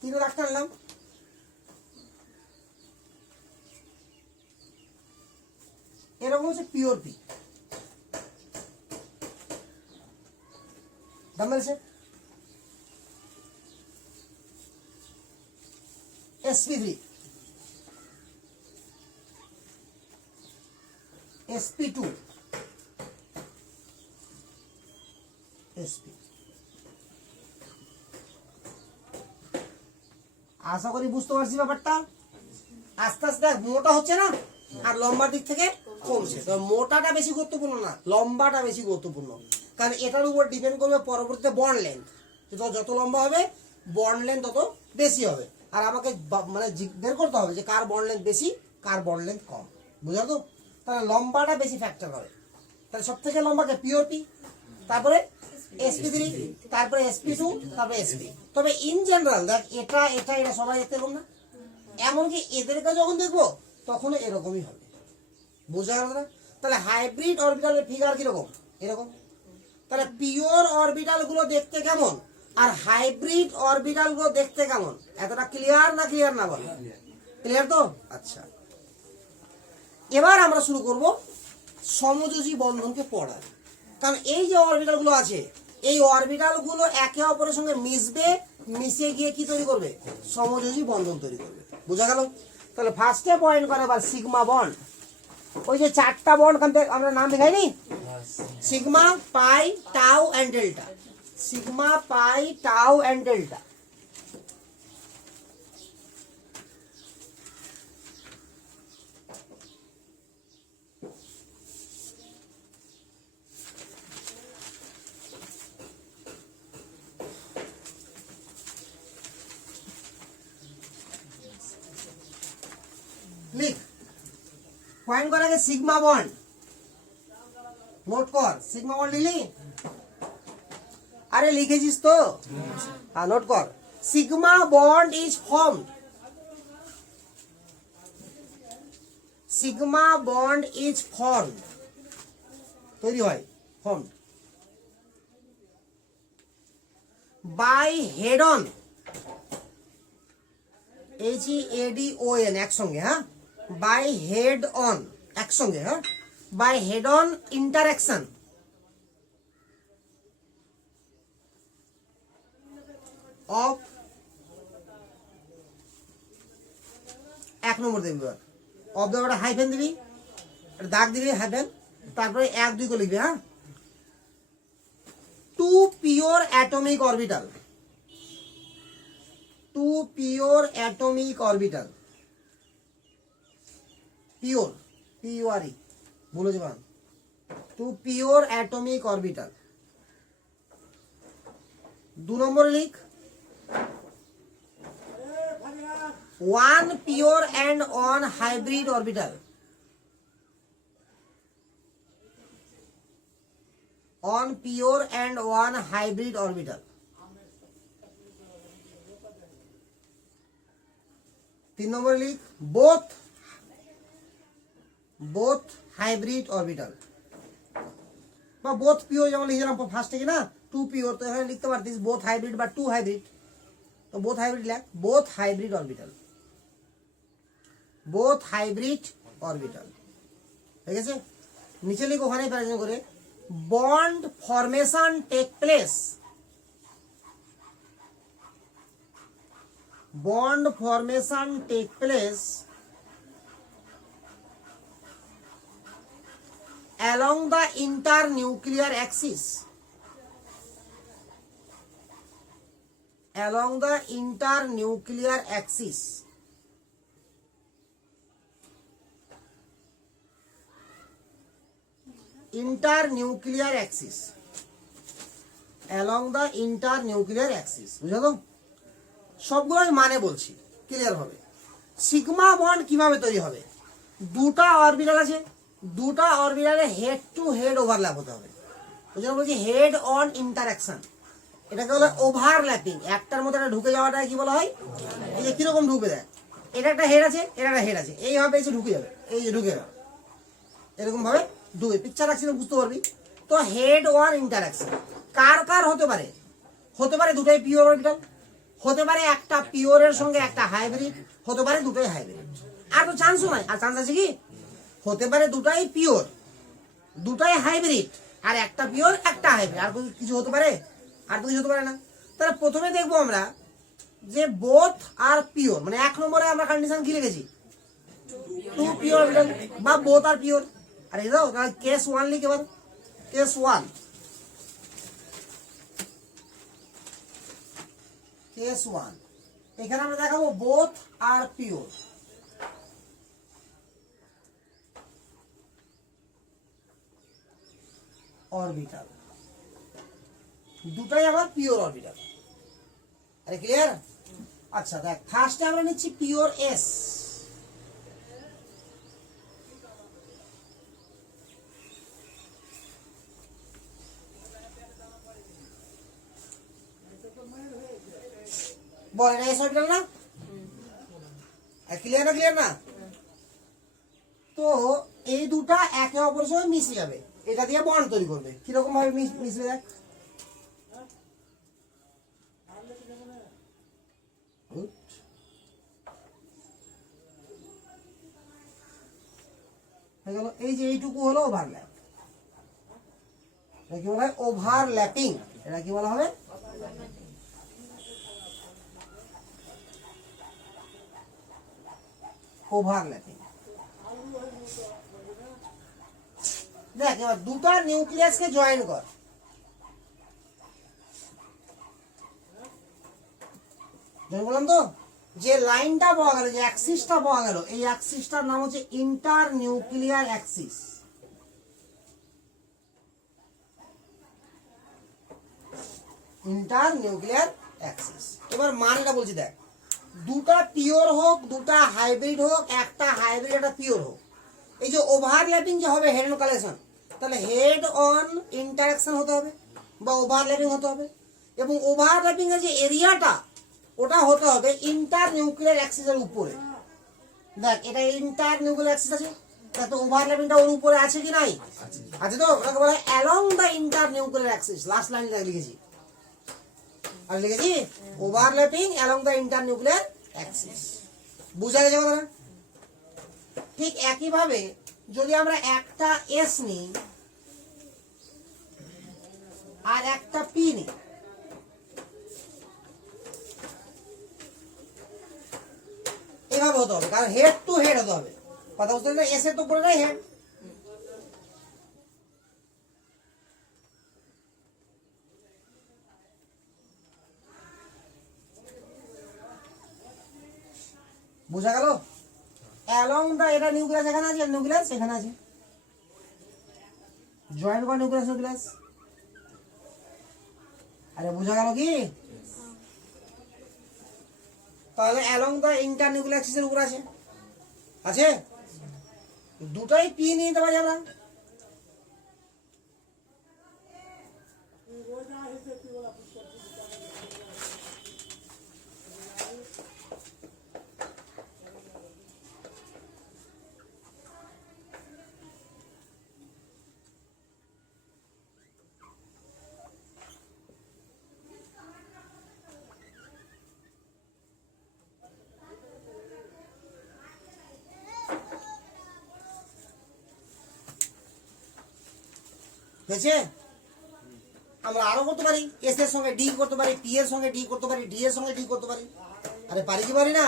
তিনটা রাখতে আনলাম, এরকম হচ্ছে pure P. Dumbbell shape sp3 sp2 sp। আশা করি বুঝতে পারছি ব্যাপারটা। আস্তে আস্তে মোটা হচ্ছে না আর লম্বার দিক থেকে কমছে। তো মোটাটা বেশি গুরুত্বপূর্ণ না, লম্বাটা বেশি গুরুত্বপূর্ণ, কারণ এটার উপর ডিপেন্ড করবে পরবর্তীতে বন্ড লেন্থ। যত লম্বা হবে বন্ড লেন্থ তত বেশি হবে। আর আমাকে মানে বের করতে হবে যে কার বন্ড লেন্থ বেশি কার বন্ড লেন্থ কম। বুঝলো তো? তাহলে লম্বাটা বেশি ফ্যাক্টর হবে। তাহলে সব থেকে লম্বাকে পিওর পি, তারপরে sp3, তারপরে sp2, তারপরে sp। তবে ইন জেনারেল দেখ এটা এটা এটা সবাই দেখতে এরকম না, এমনকি এদেরকে যখন দেখবো তখন এরকমই হবে। বোঝা গেল না? তাহলে হাইব্রিড অরবিটালের ফিগার কিরকম? এরকম। তাহলে পিওর অরবিটাল গুলো দেখতে কেমন আর হাইব্রিড অরবিটাল গুলো দেখতে কেমন? এতটা ক্লিয়ার না? ক্লিয়ার না বল? ক্লিয়ার তো? আচ্ছা, এবার আমরা শুরু করব সমযোজী বন্ধনকে পড়া। কারণ এই যে অরবিটাল গুলো আছে এই অরবিটাল গুলো একে অপরের সঙ্গে মিশবে, মিশে গিয়ে কি তৈরি করবে? সমযোজী বন্ধন তৈরি করবে। বোঝা গেল? তাহলে ফার্স্টে পয়েন্ট করে এবার সিগমা বন্ড। ওই যে চারটা বন্ড আমরা নাম দেখাইনি, sigma, pi, tau and delta. Sigma, pi, tau and delta. লিখ পয়েন্ট করে আগে সিগমা বন্ড নোট কর। সিগমা বন্ড লিখলি? আরে লিখেছিস তো? হ্যাঁ, নোট কর। Sigma bond is formed, sigma bond is formed, তৈরি হয়, formed by head on, HEADON একসঙ্গে, হ্যাঁ, বাই হেড অন একসঙ্গে, হ্যাঁ, by head on interaction of, এক নম্বর দেখবি অফ দেওয়াটা হাইফেন দিবি, দাগ দিবি হাইফেন, তারপরে 1 2 করে লিখবি, হ্যাঁ, two pure atomic orbital, two pure atomic orbital, pure PURE বলে যাবেন, টু পিওর অ্যাটমিক অরবিটাল। 2 নম্বরে লিখ 1 pure and 1 hybrid orbital, 1 pure and 1 hybrid orbital. 3 নম্বরে লিখ বোথ বোথ হাইব্রিড অরবিটাল বা বোথ পিওর, যেমন লিখলাম ফার্স্টে কি না টু পিওর, তো এখানে লিখতে পারতিস বোথ হাইব্রিড বা টু হাইব্রিড, তো বোথ হাইব্রিড লেখ, both hybrid orbital, both hybrid orbital, ঠিক আছে। নিচে লিখ ওখানে প্যারাগ্রাফ করে, bond formation take place, bond formation take place along the internuclear axis, along the internuclear axis, internuclear axis, along the internuclear axis, বুঝলো তো? সবগুলো আমি মানে বলছি ক্লিয়ার হবে। সিগমা বন্ড কিভাবে তৈরি হবে, দুটা অরবিটাল আছে, দুটা অরবিটালে হেড টু হেড ওভারল্যাপ হতে হবে, ওই জন্য বলছি হেড অন ইন্টারাকশন, এটাকে বলে ওভারল্যাপিং, একটার মধ্যে একটা ঢুকে যাওয়াটা কি বলা হয়, এই যে কিরকম ঢুকে দেয়, এটা একটা হেড আছে, এটা একটা হেড আছে, এইভাবে এসে ঢুকে যাবে, এই যে ঢুকে যাবে এরকম ভাবে ঢুকে, পিকচার রাখছি তো বুঝতে পারবি। তো হেড অন ইন্টারাকশন কার কার হতে পারে, হতে পারে দুটাই পিওর অরবিটাল, হতে পারে একটা পিওরের সঙ্গে একটা হাইব্রিড, হতে পারে দুটোই হাইব্রিড, আর তো চান্সও নাই, আর চান্স আছে কি, হতে পারে দুটাই পিওর দুটাই হাইব্রিড, আর একটা পিওর একটা হাইব্রিড, আর কিছু হতে পারে, আর তো কিছু হতে পারে না। তাহলে প্রথমে দেখবো আমরা যে বোথ আর পিওর, মানে এক নম্বরে আমরা কন্ডিশন কি লিখেছি, টু পিওর বা বোথ আর পিওর, আর এই দাও কেস ওয়ান লিখে, এবার কেস ওয়ান, কেস ওয়ান, এখানে আমরা দেখাবো বোথ আর পিওর, অরবিটাল, দুটাই আবার পিওর অরবিটাল, আরে ক্লিয়ার? আচ্ছা দেখ, ফার্স্টে আমরা নিচ্ছি পিওর এস, বল এটা এস অরবিটাল না, ক্লিয়ার না, ক্লিয়ার না? তো এই দুটা একে অপরের সঙ্গে মিশে যাবে, এটা দিয়ে বন্ড তৈরি করবে, কিরকম ভাবে মিশবে দেখ, হয়ে গেল, এই যে এইটুকু হলো ওভারল্যাপ, এটা কি বলা হয়, ওভারল্যাপিং, এটা কি বলা হবে, ওভারল্যাপিং। দেখ এবার দুটা নিউক্লিয়াসকে জয়েন কর, বললাম তো যে লাইনটা পাওয়া গেল, যে অ্যাক্সিসটা পাওয়া গেল, এই অ্যাক্সিসটার নাম হচ্ছে inter nuclear Axis, inter nuclear Axis. এবার মানটা বলছি দেখ, দুটা পিওর হোক দুটা হাইব্রিড হোক, একটা হাইব্রিড একটা পিওর হোক, এই যে ওভারল্যাপিং যে হবে হেড অন কালেকশন, তাহলে হেড অন ইন্টারাকশন হতে হবে বা ওভারল্যাপিং হতে হবে, এবং ওভারল্যাপিং এর যে এরিয়াটা ওটা হতে হবে ইন্টার নিউক্লিয়ার অ্যাক্সিসের উপরে। দেখ এটা ইন্টার নিউক্লিয়ার অ্যাক্সিস আছে, তো ওভারল্যাপিংটা ওর উপরে আছে কি নাই, আছে তো, ওটাকে বলা হয় along the inter nuclear Axis, last line লিখেছি, আর লিখেছি overlapping along the inter nuclear Axis, বুঝা গেছে কথা না? ঠিক একইভাবে যদি আমরা একটা এস নিই আর একটা পি নিই, এভাবে হতে হবে, কারণ হেড টু হেড হতে হবে, কথা বুঝতে পারলে, এস এর তো পুরোটাই হেড, বোঝা গেল? অ্যালং দা, এটা নিউক্লিয়াস এখানে আছে, নিউক্লিয়াস এখানে আছে, জয়েন্ট করা নিউক্লিয়াস, নিউক্লিয়াস, আরে বোঝা গেল কি? তাহলে অ্যালং দা ইন্টার নিউক্লিয়ার অ্যাক্সিসের উপর আছে, আছে, দুটাই পি নিয়ে নিতে পারি আমরা, হয়েছে? আমরা আরো করতে পারি, এস এর সঙ্গে ডি করতে পারি, পি এর সঙ্গে ডি করতে পারি, ডি এর সঙ্গে ডি করতে পারি। আরে পারি কি পারি না?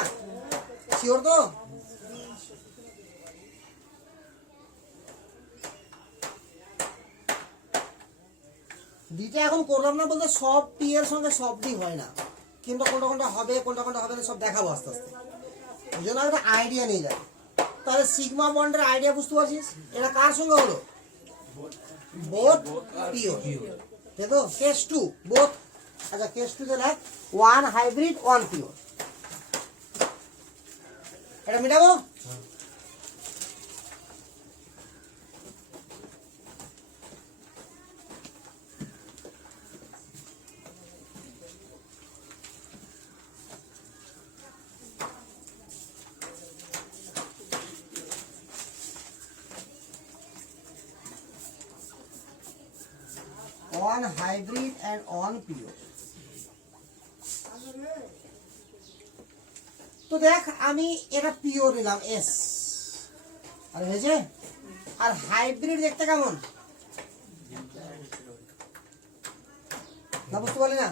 শিওর তো? ডিটা এখন করলাম না বলতে সব পি এর সঙ্গে সব ডি হয় না, কিন্তু কোনটা কোনটা হবে কোনটা কোনটা হবে না সব দেখাবো আস্তে আস্তে। এই জন্য একটা আইডিয়া নিয়ে যায়। তাহলে সিগমা বন্ডের আইডিয়া বুঝতে পারছিস? এটা কার সঙ্গে হলো? বোথ পিওর, তাই তো? Case to both. আচ্ছা কেস টু তে লাগ ওয়ান হাইব্রিড ওয়ান পিওর। এটা মেটাবো? one hybrid and one pure। তো দেখ আমি এটা পিওর নিলাম এস, আর হয়েছে। আর হাইব্রিড দেখতে কেমন না বুঝতে পারলি না?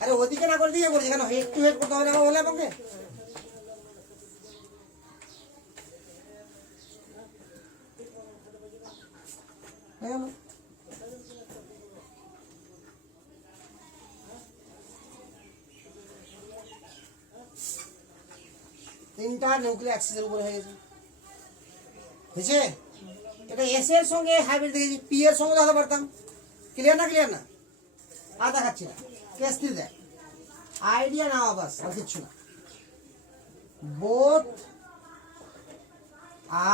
আরে ওদিকে না করে দিয়ে বলছি কেন, হেড টু হেড করতে হবে না বলে আমাকে। হয়ে গেল। তিনটা নিউক্লিয়ার অ্যাক্সিসের উপরে হয়ে গেছে, হয়েছে। এটা এস এর সঙ্গে হাইব্রিড দেখেছি, পি এর সঙ্গে দেখাতে পারতাম। ক্লিয়ার না? ক্লিয়ার না? আর দেখাচ্ছি না, কেস থ্রি দেখ। আইডিয়া নাও বাস, আর কিচ্ছু না। বোথ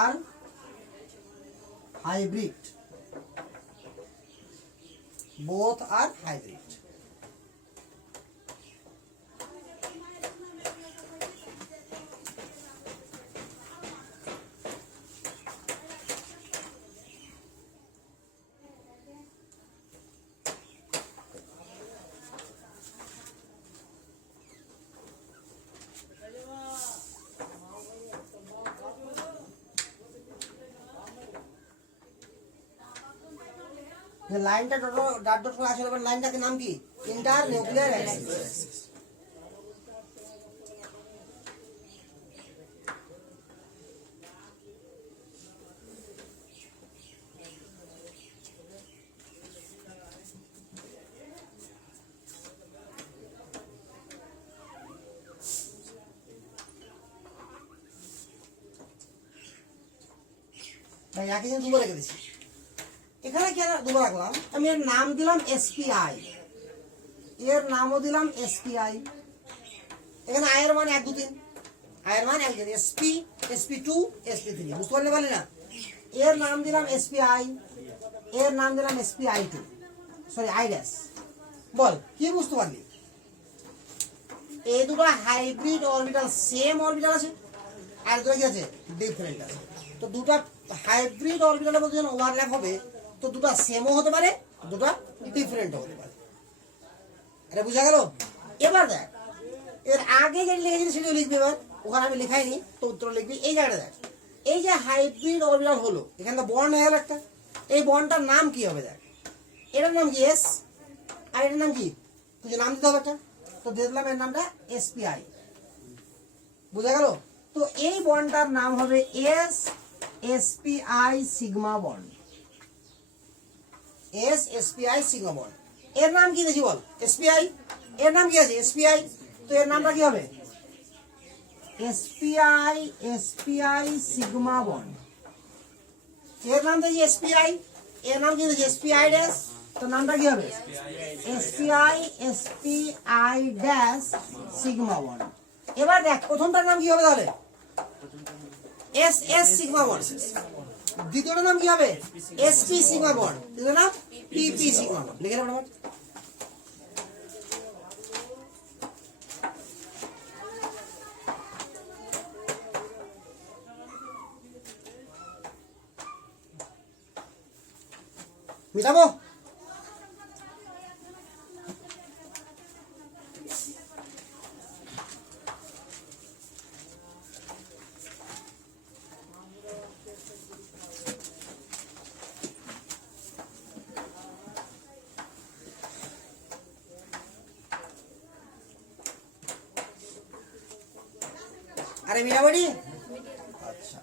আর হাইব্রিড, বোথ আর হাইব্রিড। লাইনটা ডট ডট করে আসলে লাইনটাকে নাম কি? Inter nuclear Axis. একই জিনিস দুবার রেখে দিচ্ছি। এখানে কি দুবার রাখলাম? আমি এর নাম দিলাম এসপিআই, এর নামও দিলাম এসপিআই। এখানে আয়ের মান 1 2 3, আয়ের মান 1 2 sp, sp two, sp three. বুঝতে পারলে পারলি না? এর নাম দিলাম এসপিআই, এর নাম দিলাম SPI two, sorry I dash. বল কি বুঝতে পারলি? এই দুটো হাইব্রিড অরবিটাল, সেম অরবিটাল আছে, আর দুটো কি আছে? ডিফারেন্ট আছে। তো দুটো হাইব্রিড অরবিটালের মধ্যে যখন ওভারল্যাপ হবে, তো দুটো সেমও হতে পারে, দুটো ডিফারেন্টও হতে পারে। এটা বুঝা গেল? এবার দেখ এর আগে যেটা লিখেছি সেটাও লিখবি। এবার ওখানে আমি লেখাইনি, তো উত্তর লিখবি। এই জায়গাটা দেখ, এই যে হাইব্রিড অরবিটাল হলো, এখানে তো বন্ড হয়ে গেল একটা। এই বন্ডটার নাম কি হবে? দেখ এটার নাম কি? এস। আর এটার নাম কি? তুই নাম দিতে হবে একটা, তো দিয়ে দিলাম এর নামটা এসপিআই। বুঝা গেল? তো এই বন্ডটার নাম হবে S SPI sigma bond, S SPI sigma bond. এর নাম কি দেখি বল? এসপিআই। এর নাম কি আছে? এসপিআই। তো এর নামটা কি হবে? SPI, SPI sigma bond. এর নাম দেখি এসপিআই, এর নাম কি দেখি? SPI dash. তো নামটা কি হবে? SPI, SPI dash sigma bond. এবার দেখ প্রথমটার নাম কি হবে তাহলে? S S sigma bond. দ্বিতীয়টার নাম কি হবে? SP sigma bond. তৃতীয় নাম পিপি সিগমা বন্ড। লিখে নাও মিটাবো। আরে মিটামোটি আচ্ছা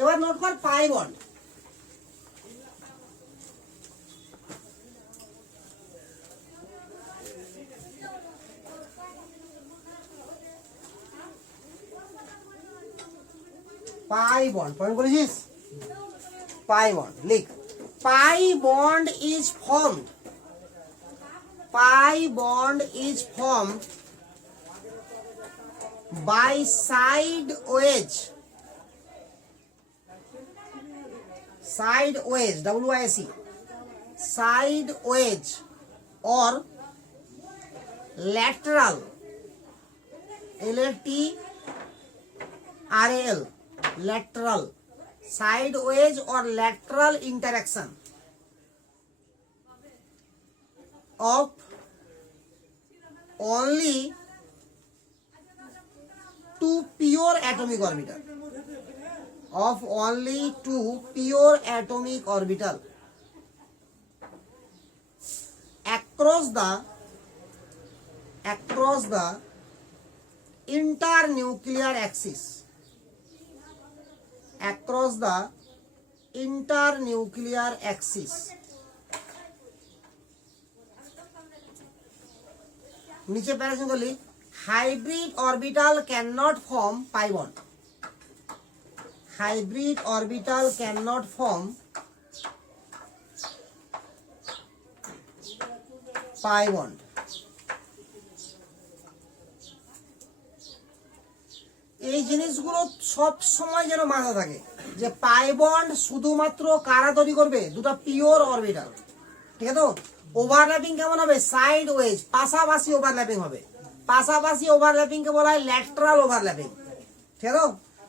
এবার নোট কর pi bond pi bond point করেছিস পাই বন্ড লিখ pi bond is formed pi bond is formed by side wedge WIC side wedge or lateral LATRAL lateral side wedge or lateral interaction of only two pure atomic orbital across the internuclear axis नीचे paragraph को लिख hybrid orbital can not form pi bond এই জিনিসগুলো সব সময় যেন মাথায় থাকে যে পাই বন্ড শুধুমাত্র কারা তৈরি করবে দুটো পিওর অরবিটাল ঠিক আছে তো ওভারল্যাপিং কেমন হবে সাইড ওয়েজ পাশাপাশি ওভারল্যাপিং হবে পাশাপাশি ওভারল্যাপিং কে বলা হয় ল্যাটারাল ওভারল্যাপিং ঠিক আছে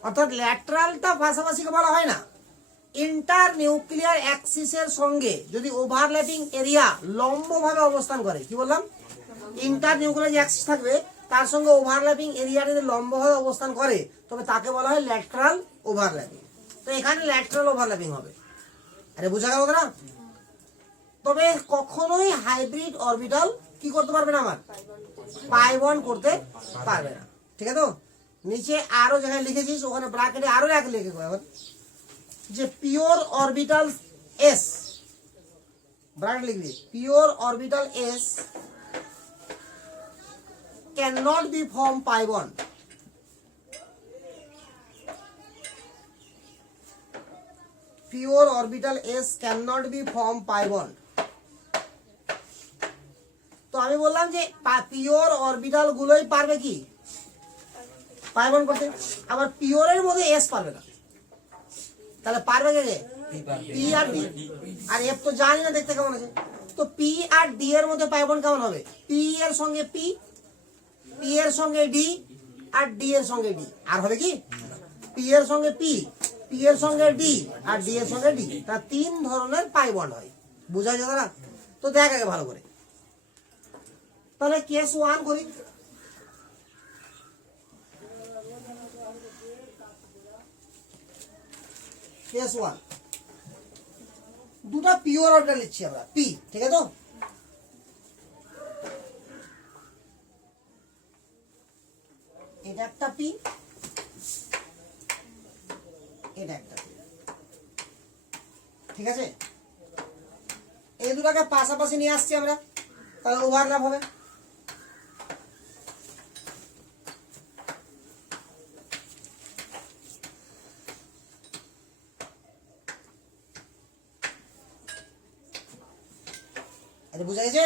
অর্থাৎ ল্যাটারালটা পাশাপাশিকে বলা হয় না ইন্টার নিউক্লিয়ার অ্যাক্সিসের সঙ্গে যদি ওভারল্যাপিং এরিয়া লম্বভাবে অবস্থান করে কি বললাম ইন্টার নিউক্লিয়ার যে অ্যাক্সিস থাকবে তার সঙ্গে ওভারল্যাপিং এরিয়া যদি লম্বভাবে অবস্থান করে তবে তাকে বলা হয় ল্যাটারাল ওভারল্যাপিং তো এখানে ল্যাটারাল ওভারল্যাপিং হবে আরে বোঝা গেল না তবে কখনোই হাইব্রিড অরবিটাল কি করতে পারবে না আমার পাই বন্ড করতে পারবে না ঠিক আছে তো নিচে আরো যেখানে লিখেছিস ওখানে ব্র্যাকেটে আরো এক লিখে আবার যে পিওর অরবিটাল এস ব্র্যাকেট লিখবি pure orbital s can not be form pi bond pure orbital s cannot be form pi bond তো আমি বললাম যে পিওর অরবিটাল গুলোই পারবে কি পাই বন্ড করতে আবার পিওরের মধ্যে এস পারবে না তাহলে পারবে কে পি আর ডি আর এফ তো জানি না দেখতে কেমন আছে তো পি আর ডি এর মধ্যে পাই বন্ড কেমন হবে পি এর সঙ্গে পি এর সঙ্গে ডি আর ডি এর সঙ্গে ডি আর হবে কি পি এর সঙ্গে পি এর সঙ্গে ডি আর ডি এর সঙ্গে ডি তা তিন ধরনের পাই বন্ড হয় বুঝা যায় না তো দেখ আগে ভালো করে তাহলে কেস 1 করি কেস 1 দুটো পিওর অরবিটাল নিচ্ছি আমরা পি ঠিক আছে তো এটা একটা পি এটা একটা ঠিক আছে এই দুটাকে পাশাপাশি নিয়ে আসছি আমরা তাহলে ওভারল্যাপ হবে আরে বুঝা গেছে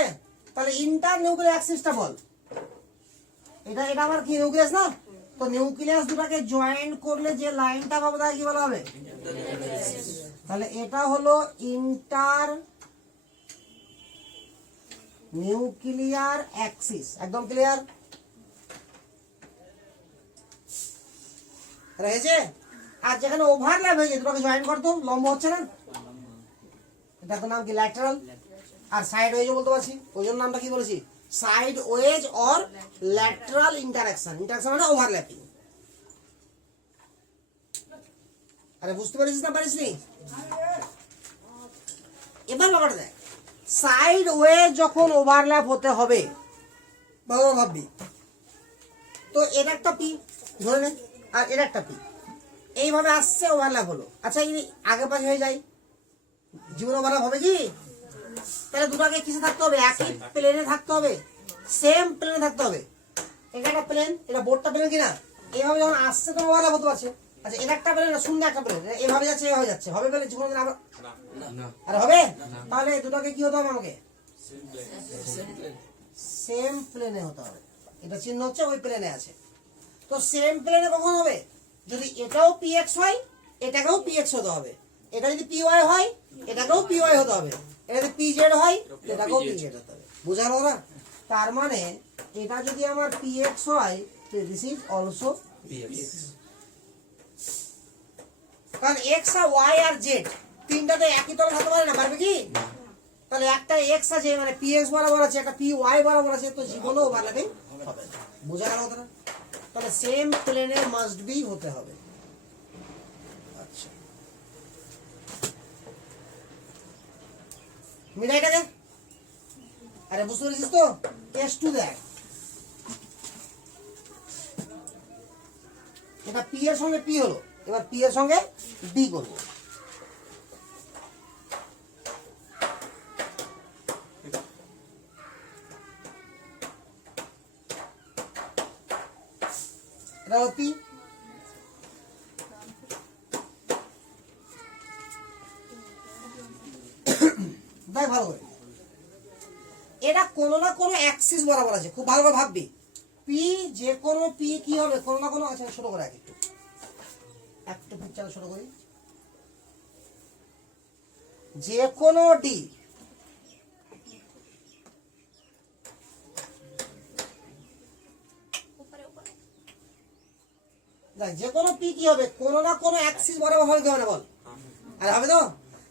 তাহলে ইন্টার নিউক্লিয়ার অ্যাক্সিসটা বল এটা আমার কি নিউক্লিয়াস না তো নিউক্লিয়াস দুটাকে জয়েন্ট করলে যে লাইনটা পাবো তাকে কি বলা হবে তাহলে এটা হলো ইন্টার নিউক্লিয়ার অ্যাক্সিস একদম ক্লিয়ার রয়েছে আর যেখানে ওভারল্যাপ হয়ে যায় দুটাকে জয়েন্ট করতো লম্ব হচ্ছে না এটা তো নাম কি ল্যাটারাল আর সাইড ওয়েজ বলতে পারছি ওই জন্য নামটা কি বলেছি side ways or lateral interaction মানে ওভারল্যাপিং আরে বুঝতে পারিস না পারিসনি এবার ব্যাপারটা দেখ সাইড ওয়েজ যখন ওভারল্যাপ হতে হবে ভালো ভাববি তো এটা একটা পি ধরে নে আর এটা একটা পি, এইভাবে আসছে ওভারল্যাপ হলো। আচ্ছা এই আগে পাশে হয়ে যায়, জীবন ওভারল্যাপ হবে কি? তাহলে দুটাকে কিসে থাকতে হবে? একই প্লেনে থাকতে হবে, সেম প্লেনে থাকতে হবে। এটা একটা প্লেন, এটা বোর্ডটা প্লেন কিনা? এইভাবে যখন আসছে তো ওভারল্যাপ হতে পারছে। আচ্ছা এটা একটা প্লেন, শূন্য একটা প্লেন, এভাবে যাচ্ছে এভাবে যাচ্ছে, হবে বলে জীবন আবার আর হবে? তাহলে দুটাকে কি হতে হবে আমাকে? সেম প্লেনে হতে হবে। এটা চিহ্ন হচ্ছে ওই প্লেনে আছে। তো সেম প্লেনে কখন হবে? যদি এটাও px হয়, এটাকেও px হতে হবে। এটা যদি py হয়, এটাকেও py হতে হবে। এটা যদি pz হয়, এটাকেও pz হতে হবে। বুঝালো না? তার মানে এটা যদি আমার px হয়, দিস ইজ অলসো px। কারণ x আর y আর z তিনটাতে একই তলে থাকতে পারে না, পারবে কি? তাহলে একটা x আছে মানে px বরাবর আছে, একটা py বরাবর আছে, তো জীবনও ওভারল্যাপিং হবে না। বুঝা গেল কথাটা? তাহলে সেম প্লেনে মাস্ট বি হতে হবে। আচ্ছা মিটাইটাকে, আরে বুঝতে পেরেছিস তো? কেস টু দেখ, এটা পি এর সঙ্গে পি হলো, এবার পি এর সঙ্গে ডি করবো। এটা হলো পি, দেখ ভালো করে, এটা কোনো না কোনো অ্যাক্সিস বরাবর আছে। খুব ভালো করে ভাববি, পি যে কোনো পি কি হবে, কোনো না কোনো। আচ্ছা ছোট করে একটু একটু পিকচারটা ছোট করি। যে কোনো ডি দেখ, যে কোনো পি কি হবে, কোনো না কোনো অ্যাক্সিস বরাবর হবে কি হবে না বল? আর হবে তো?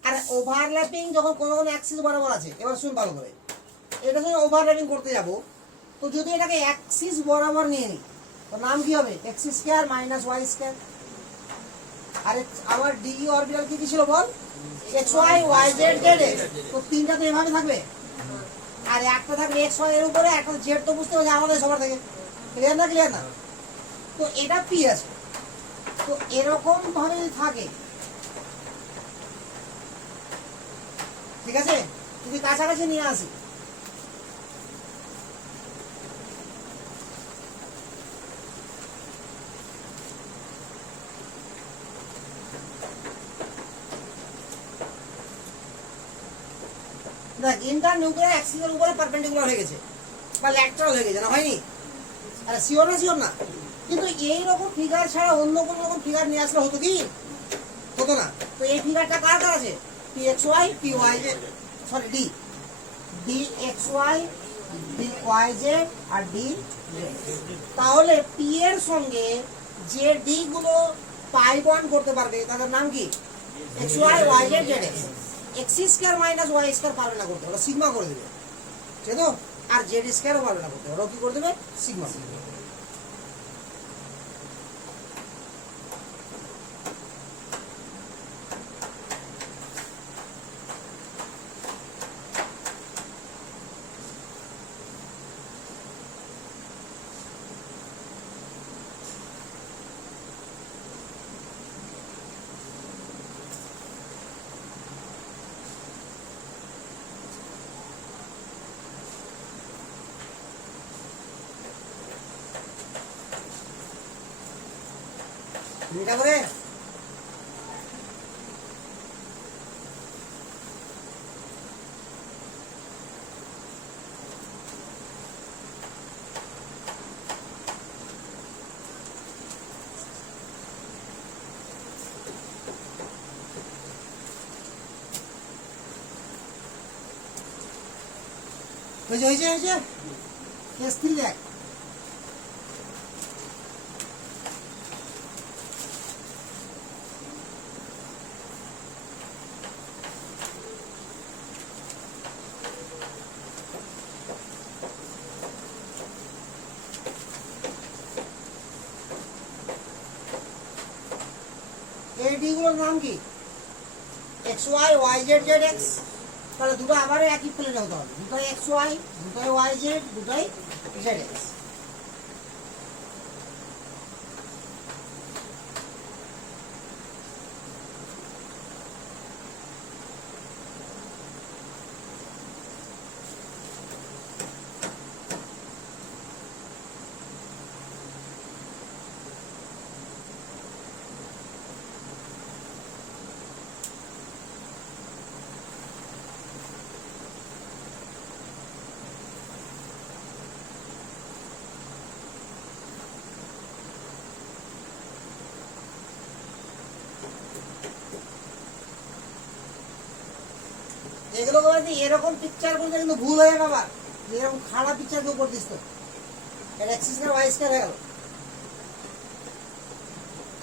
আর ওভারল্যাপিং যখন কোনো কোনো অ্যাক্সিস বরাবর আছে, এবার শুন ভালো করে, এটা যখন ওভারল্যাপিং করতে যাব, তো যদি এটাকে অ্যাক্সিস বরাবর নিয়ে নিই, তো নাম কি হবে? X square minus Y square. আরে আমার ডি অরবিটাল কি কি ছিল বল? X Y, Y Z, Z X. তো তিনটা তো এভাবে থাকবে, আর একটা থাকবে এক্স ওয়াই এর উপরে, একটা জেড তো বুঝতে পারছি আমাদের সবার থেকে। ক্লিয়ার না? ক্লিয়ার না? তো এটা পি আছে, তো এরকম ভাবে যদি থাকে, ঠিক আছে? যদি কাছাকাছি নিয়ে আসি, দেখ ইন্টার নিউক্লিয়ার অ্যাক্সিসের উপরে পারপেন্ডিকুলার হয়ে গেছে বা ল্যাটেরাল হয়ে গেছে, না হয়নি? আরে শিওর না? শিওর না? কিন্তু এই রকম ফিগার ছাড়া অন্য কোনো রকম ফিগার নিয়ে আসলে হতো কি? হতো না। তো এই ফিগারটা কার কার আছে? P X Y, P Y Z, sorry D, D x Y, D Y Z আর ডি জেড। তাহলে পি এর সঙ্গে যে ডি গুলো পাই বন্ড করতে পারবে তাদের নাম কি? X Y, Y Z, Z x. X square minus Y square পারবে না করতে, ওরা সিগমা করে দেবে, ঠিক তো? আর জেড স্কয়ারও পারবে না করতে, ওরাও কি করে দেবে? সিগমা। এটা করে হয়েছে হয়েছে হয়েছে কেস 3 দেখ। এই ডি গুলোর নাম কি? X Y, Y Z, Z x. তাহলে দুটো আবার একই প্লেনে হতে হবে, দুটোই এক্স ওয়াই, দুটোই ওয়াই জেড, দুটোই জেড এক্স। তোকে বলছি এরকম পিকচার করতে কিন্তু ভুল হয়ে যাবে আবার, যে এরকম খারাপ পিকচার কেউ করতিস তো, এটা এক্স স্কয়ার ওয়াই স্কয়ার হয়ে গেল।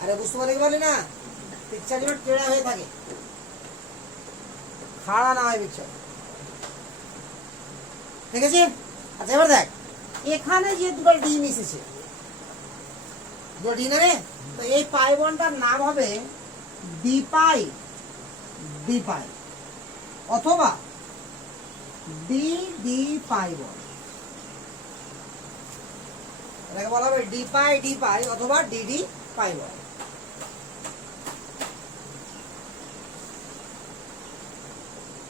আরে বুঝতে পারলি না, পিকচার যেন টেড়া হয়ে থাকে, খাড়া না হয় পিকচার, ঠিক আছে? আচ্ছা এবার দেখ, এখানে যে দুটো ডি মিশেছে, দুটো ডি না রে, তো এই পাই বন্ডটার নাম হবে ডি পাই ডি পাই, অথবা ডি ডি পাই বন্ড, এটাকে বলা হবে ডি পাই অথবা ডি ডি পাই বন্ড।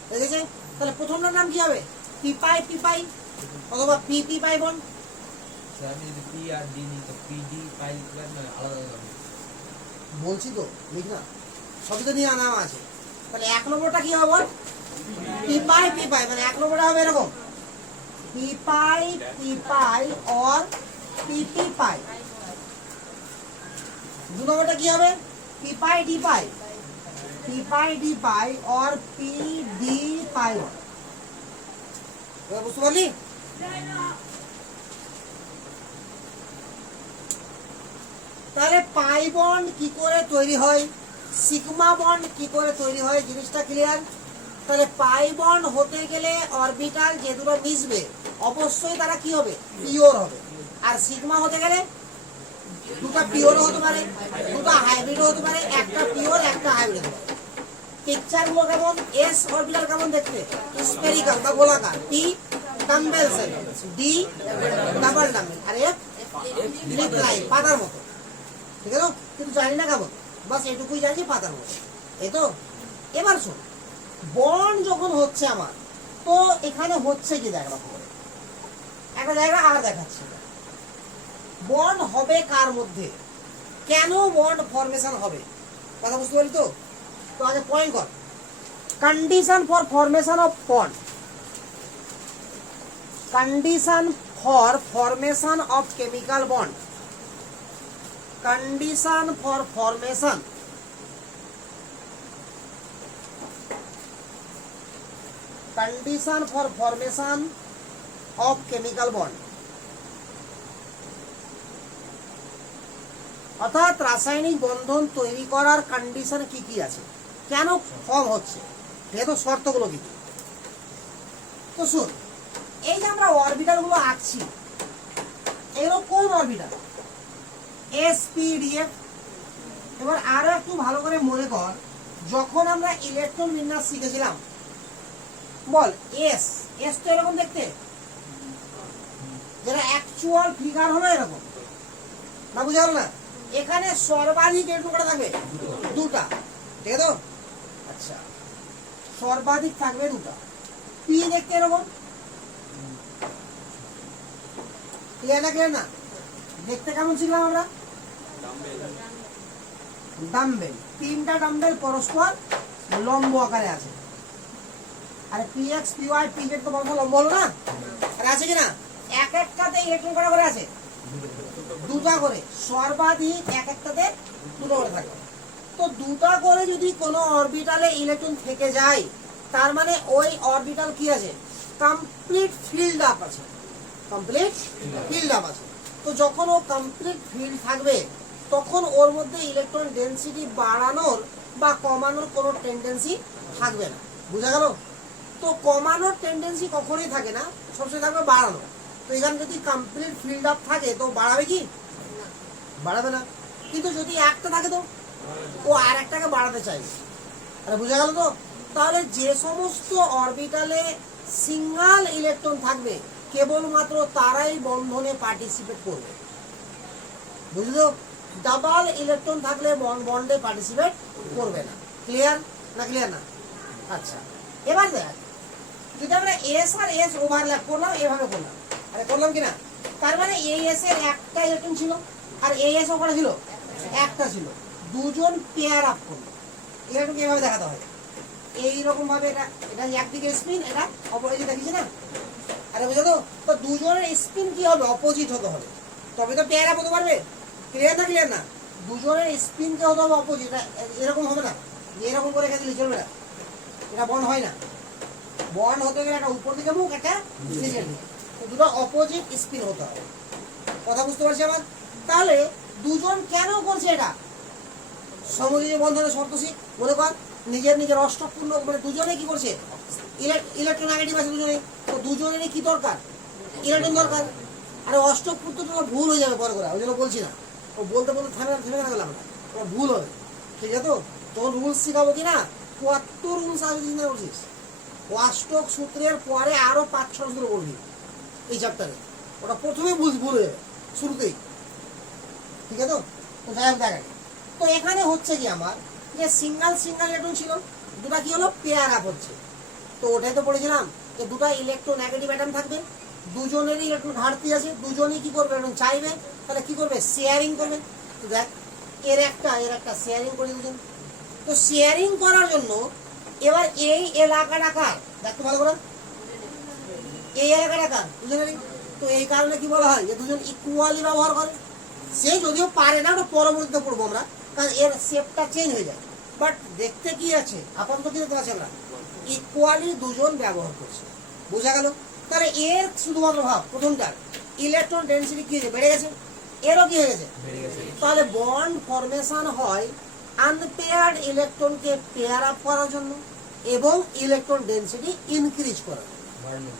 দেখেছে? তাহলে প্রথমটার নাম কি হবে? পি পাই অথবা পি পাই বন্ড। স্যার আমি যদি পি আর ডি নিই তো পি ডি পাই লিখলাম না আলাদা হবে? বলছি তো, লিখ না, সবই তো নিয়ে নাম আছে। তাহলে এক নম্বরটা কি হবে বল? পি পাই মানে এক নম্বরটা হবে এরকম পি পাই और পি পাই। দু নম্বরটা কি হবে? পি পাই ডি পাই और পি ডি পাই। এবার বুঝতে পারলি? তাহলে পাই বন্ড কি করে তৈরি হয়, সিগমা বন্ড কি করে তৈরি হয়, জিনিসটা ক্লিয়ার? তাহলে পাই বন্ড হতে গেলে অরবিটাল যে দুটো মিশবে অবশ্যই তারা কি হবে? পিওর হবে। আর সিগমা হতে গেলে দুটো পিওর হতে পারে, দুটো হাইব্রিড হতে পারে, একটা পিওর একটা হাইব্রিড হতে পারে। পিকচার গুলো কেমন? এস অরবিটাল কেমন দেখতে? স্ফেরিক্যাল বা গোলাকার, P dumbbell shell, D double dumbbell, আর এফ লিপ লাইন, পাতার মতো, ঠিক আছে? কিন্তু জানি না কেমন, বাস এটুকুই জানি পাতার মতো, এই তো। এবার শোন, বন্ড যখন হচ্ছে আমার, তো এখানে হচ্ছে কি দেখ, লক্ষ্য করে একটা জায়গা আর দেখাচ্ছি, বন্ড হবে কার মধ্যে, কেন বন্ড ফরমেশন হবে, কথা বুঝতে পারলি তো? তো আগে পয়েন্ট কর, condition for formation of bond, condition for formation of chemical bond, condition for formation of chemical bond, অর্থাৎ রাসায়নিক বন্ধন তৈরি করার কন্ডিশন কি কি আছে, কেন ফর্ম হচ্ছে, যেহেতু শর্তগুলো কি। তো শুন, এই যে আমরা অরবিটাল গুলো আঁকছি, এগুলো কোন অরবিটাল? এসপিডিএফ। এবার আরো একটু ভালো করে মনে কর, যখন আমরা ইলেকট্রন বিন্যাস শিখেছিলাম, বল এস তো এরকম দেখতে, যেটা অ্যাকচুয়াল ফিগার হলো এরকম না, বুঝা গেল না? এখানে সর্বাধিক ইলেকট্রন কটা থাকবে? দুটা, ঠিক আছে তো? আচ্ছা, সর্বাধিক থাকবে দুটা। পি দেখতে এরকম, ক্লিয়ার না? দেখতে কেমন শিখলাম আমরা? ডাম্বেল, তিনটা ডাম্বেল পরস্পর লম্ব আকারে আছে। আর পিএক্স পিওয়াই পিজেড তো পরস্পর লম্ব হলো না, আর আছে কিনা? এক একটাতে ইলেকট্রন কটা করে আছে? দুটা করে, সর্বাধিক এক একটাতে দুটো করে থাকবে। তো দুটা করে যদি কোনো অরবিটালে ইলেকট্রন থেকে যায়, তার মানে ওই অরবিটাল কি আছে? কমপ্লিট ফিল্ড আপ আছে, কমপ্লিট ফিল্ড আপ আছে। তো যখন ও কমপ্লিট ফিল্ড থাকবে, তখন ওর মধ্যে ইলেকট্রন ডেনসিটি বাড়ানোর বা কমানোর কোনো টেন্ডেন্সি থাকবে না, বুঝা গেল? তো কমানোর টেন্ডেন্সি কখনোই থাকে না, সবসময় থাকবে বাড়ানো। তো এখানে যদি কমপ্লিট ফিল্ড আপ থাকে, তো বাড়াবে কি? বাড়াবে না। কিন্তু যদি একটা থাকে, তো ও আর একটাকে বাড়াতে চাইবে, আরে বুঝা গেল তো? তাহলে যে সমস্ত অরবিটালে সিঙ্গেল ইলেকট্রন থাকবে, কেবলমাত্র তারাই বন্ধনে পার্টিসিপেট করবে, বুঝলো? ডাবল ইলেকট্রন থাকলে বন্ডে পার্টিসিপেট করবে না। ক্লিয়ার না? ক্লিয়ার না? আচ্ছা, এবার দেখ, যদি আমরা এস আর এস ওভারল্যাপ করলাম, এভাবে করলাম, আরে করলাম কিনা? তার মানে এই এস এর একটা ইলেকট্রন ছিল, আর এই এস ওখানে ছিল একটা ছিল, দুজন পেয়ার আপ করলো। ইলেকট্রনকে এভাবে দেখাতে হয়, এইরকম ভাবে। এটা একদিকে স্পিন, এটা অপোজিট, দেখিস না? আরে বুঝলো তো? তো দুজনের স্পিন কি হবে? অপোজিট হতে হবে, তবে তো পেয়ার আপ হতে পারবে। ক্লিয়ার না? ক্লিয়ার না? দুজনের স্পিন কে হতে হবে অপোজিট, এরকম হবে না, এরকম করে খেতে চলবে না, এটা বন্ড হয় না। বন্ড হতে গেলে একটা উপর দিকে মুখ, একটা নিচের দিকে, তো দুটো অপোজিট স্পিন হতে হবে। কথা বুঝতে পারছি আবার? তাহলে দুজন কেন করছে এটা? সমযোজী বন্ধনের শর্ত শিখ। মনে কর নিজের নিজের অষ্টকপূর্ণ, মানে দুজনে কি করছে, ইলেকট্রোনেগেটিভ আছে দুজনে, তো দুজনেরই কি দরকার, ইলেকট্রন দরকার। আরে অষ্টকপূর্ণ তোমার ভুল হয়ে যাবে পরে করে, ওই জন্য বলছি না, ও বলতে বলতে থেমে না গেলাম না, তোমার ভুল হবে, ঠিক আছে? তো তখন রুলস শেখাবো কি না, কত রুলস আসবে চিন্তা করছিস? অষ্টক সূত্রের পরে আরো 5-6 সূত্র বলবি এই চ্যাপ্টারে, ওটা প্রথমেই ভুল হয়ে যাবে শুরুতেই, ঠিক আছে? তো যাই হোক দেখা, তো এখানে হচ্ছে কি আমার যে সিঙ্গেল ইলেকট্রন ছিল, দুটা কি হলো, পেয়ার আপ হচ্ছে। তো ওটাই তো পড়েছিলাম যে দুটা ইলেকট্রোনেগেটিভ অ্যাটম থাকবে, দুজনেরই ইলেকট্রন ঘাটতি আছে, দুজনেই কি করবে, ইলেকট্রন চাইবে, তাহলে কি করবে, শেয়ারিং করবে। তো দেখ এর একটা শেয়ারিং করে দুজন। তো শেয়ারিং করার জন্য এবার এই এলাকাটা কার, দেখতে ভালো করে, এই এলাকাটা কার, দুজনেরই। তো এই কারণে কি বলা হয় যে দুজন ইকুয়ালি ব্যবহার করে। সে যদিও পারে না, ওটা পরবর্তীতে পড়বো আমরা, কারণ এর শেপটা চেঞ্জ হয়ে যায়, বাট দেখতে কি আছে, আপাতত কি দেখতে পাচ্ছি আমরা, ইকুয়ালি দুজন ব্যবহার করছে। বোঝা গেল? তাহলে এর শুধুমাত্র ভাব প্রথমটার ইলেকট্রন ডেনসিটি কি হয়েছে, বেড়ে গেছে, এরও কি হয়ে গেছে, তাহলে বন্ড ফরমেশন হয় আনপেয়ার্ড ইলেকট্রনকে পেয়ার আপ করার জন্য এবং ইলেকট্রন ডেনসিটি ইনক্রিজ করার জন্য।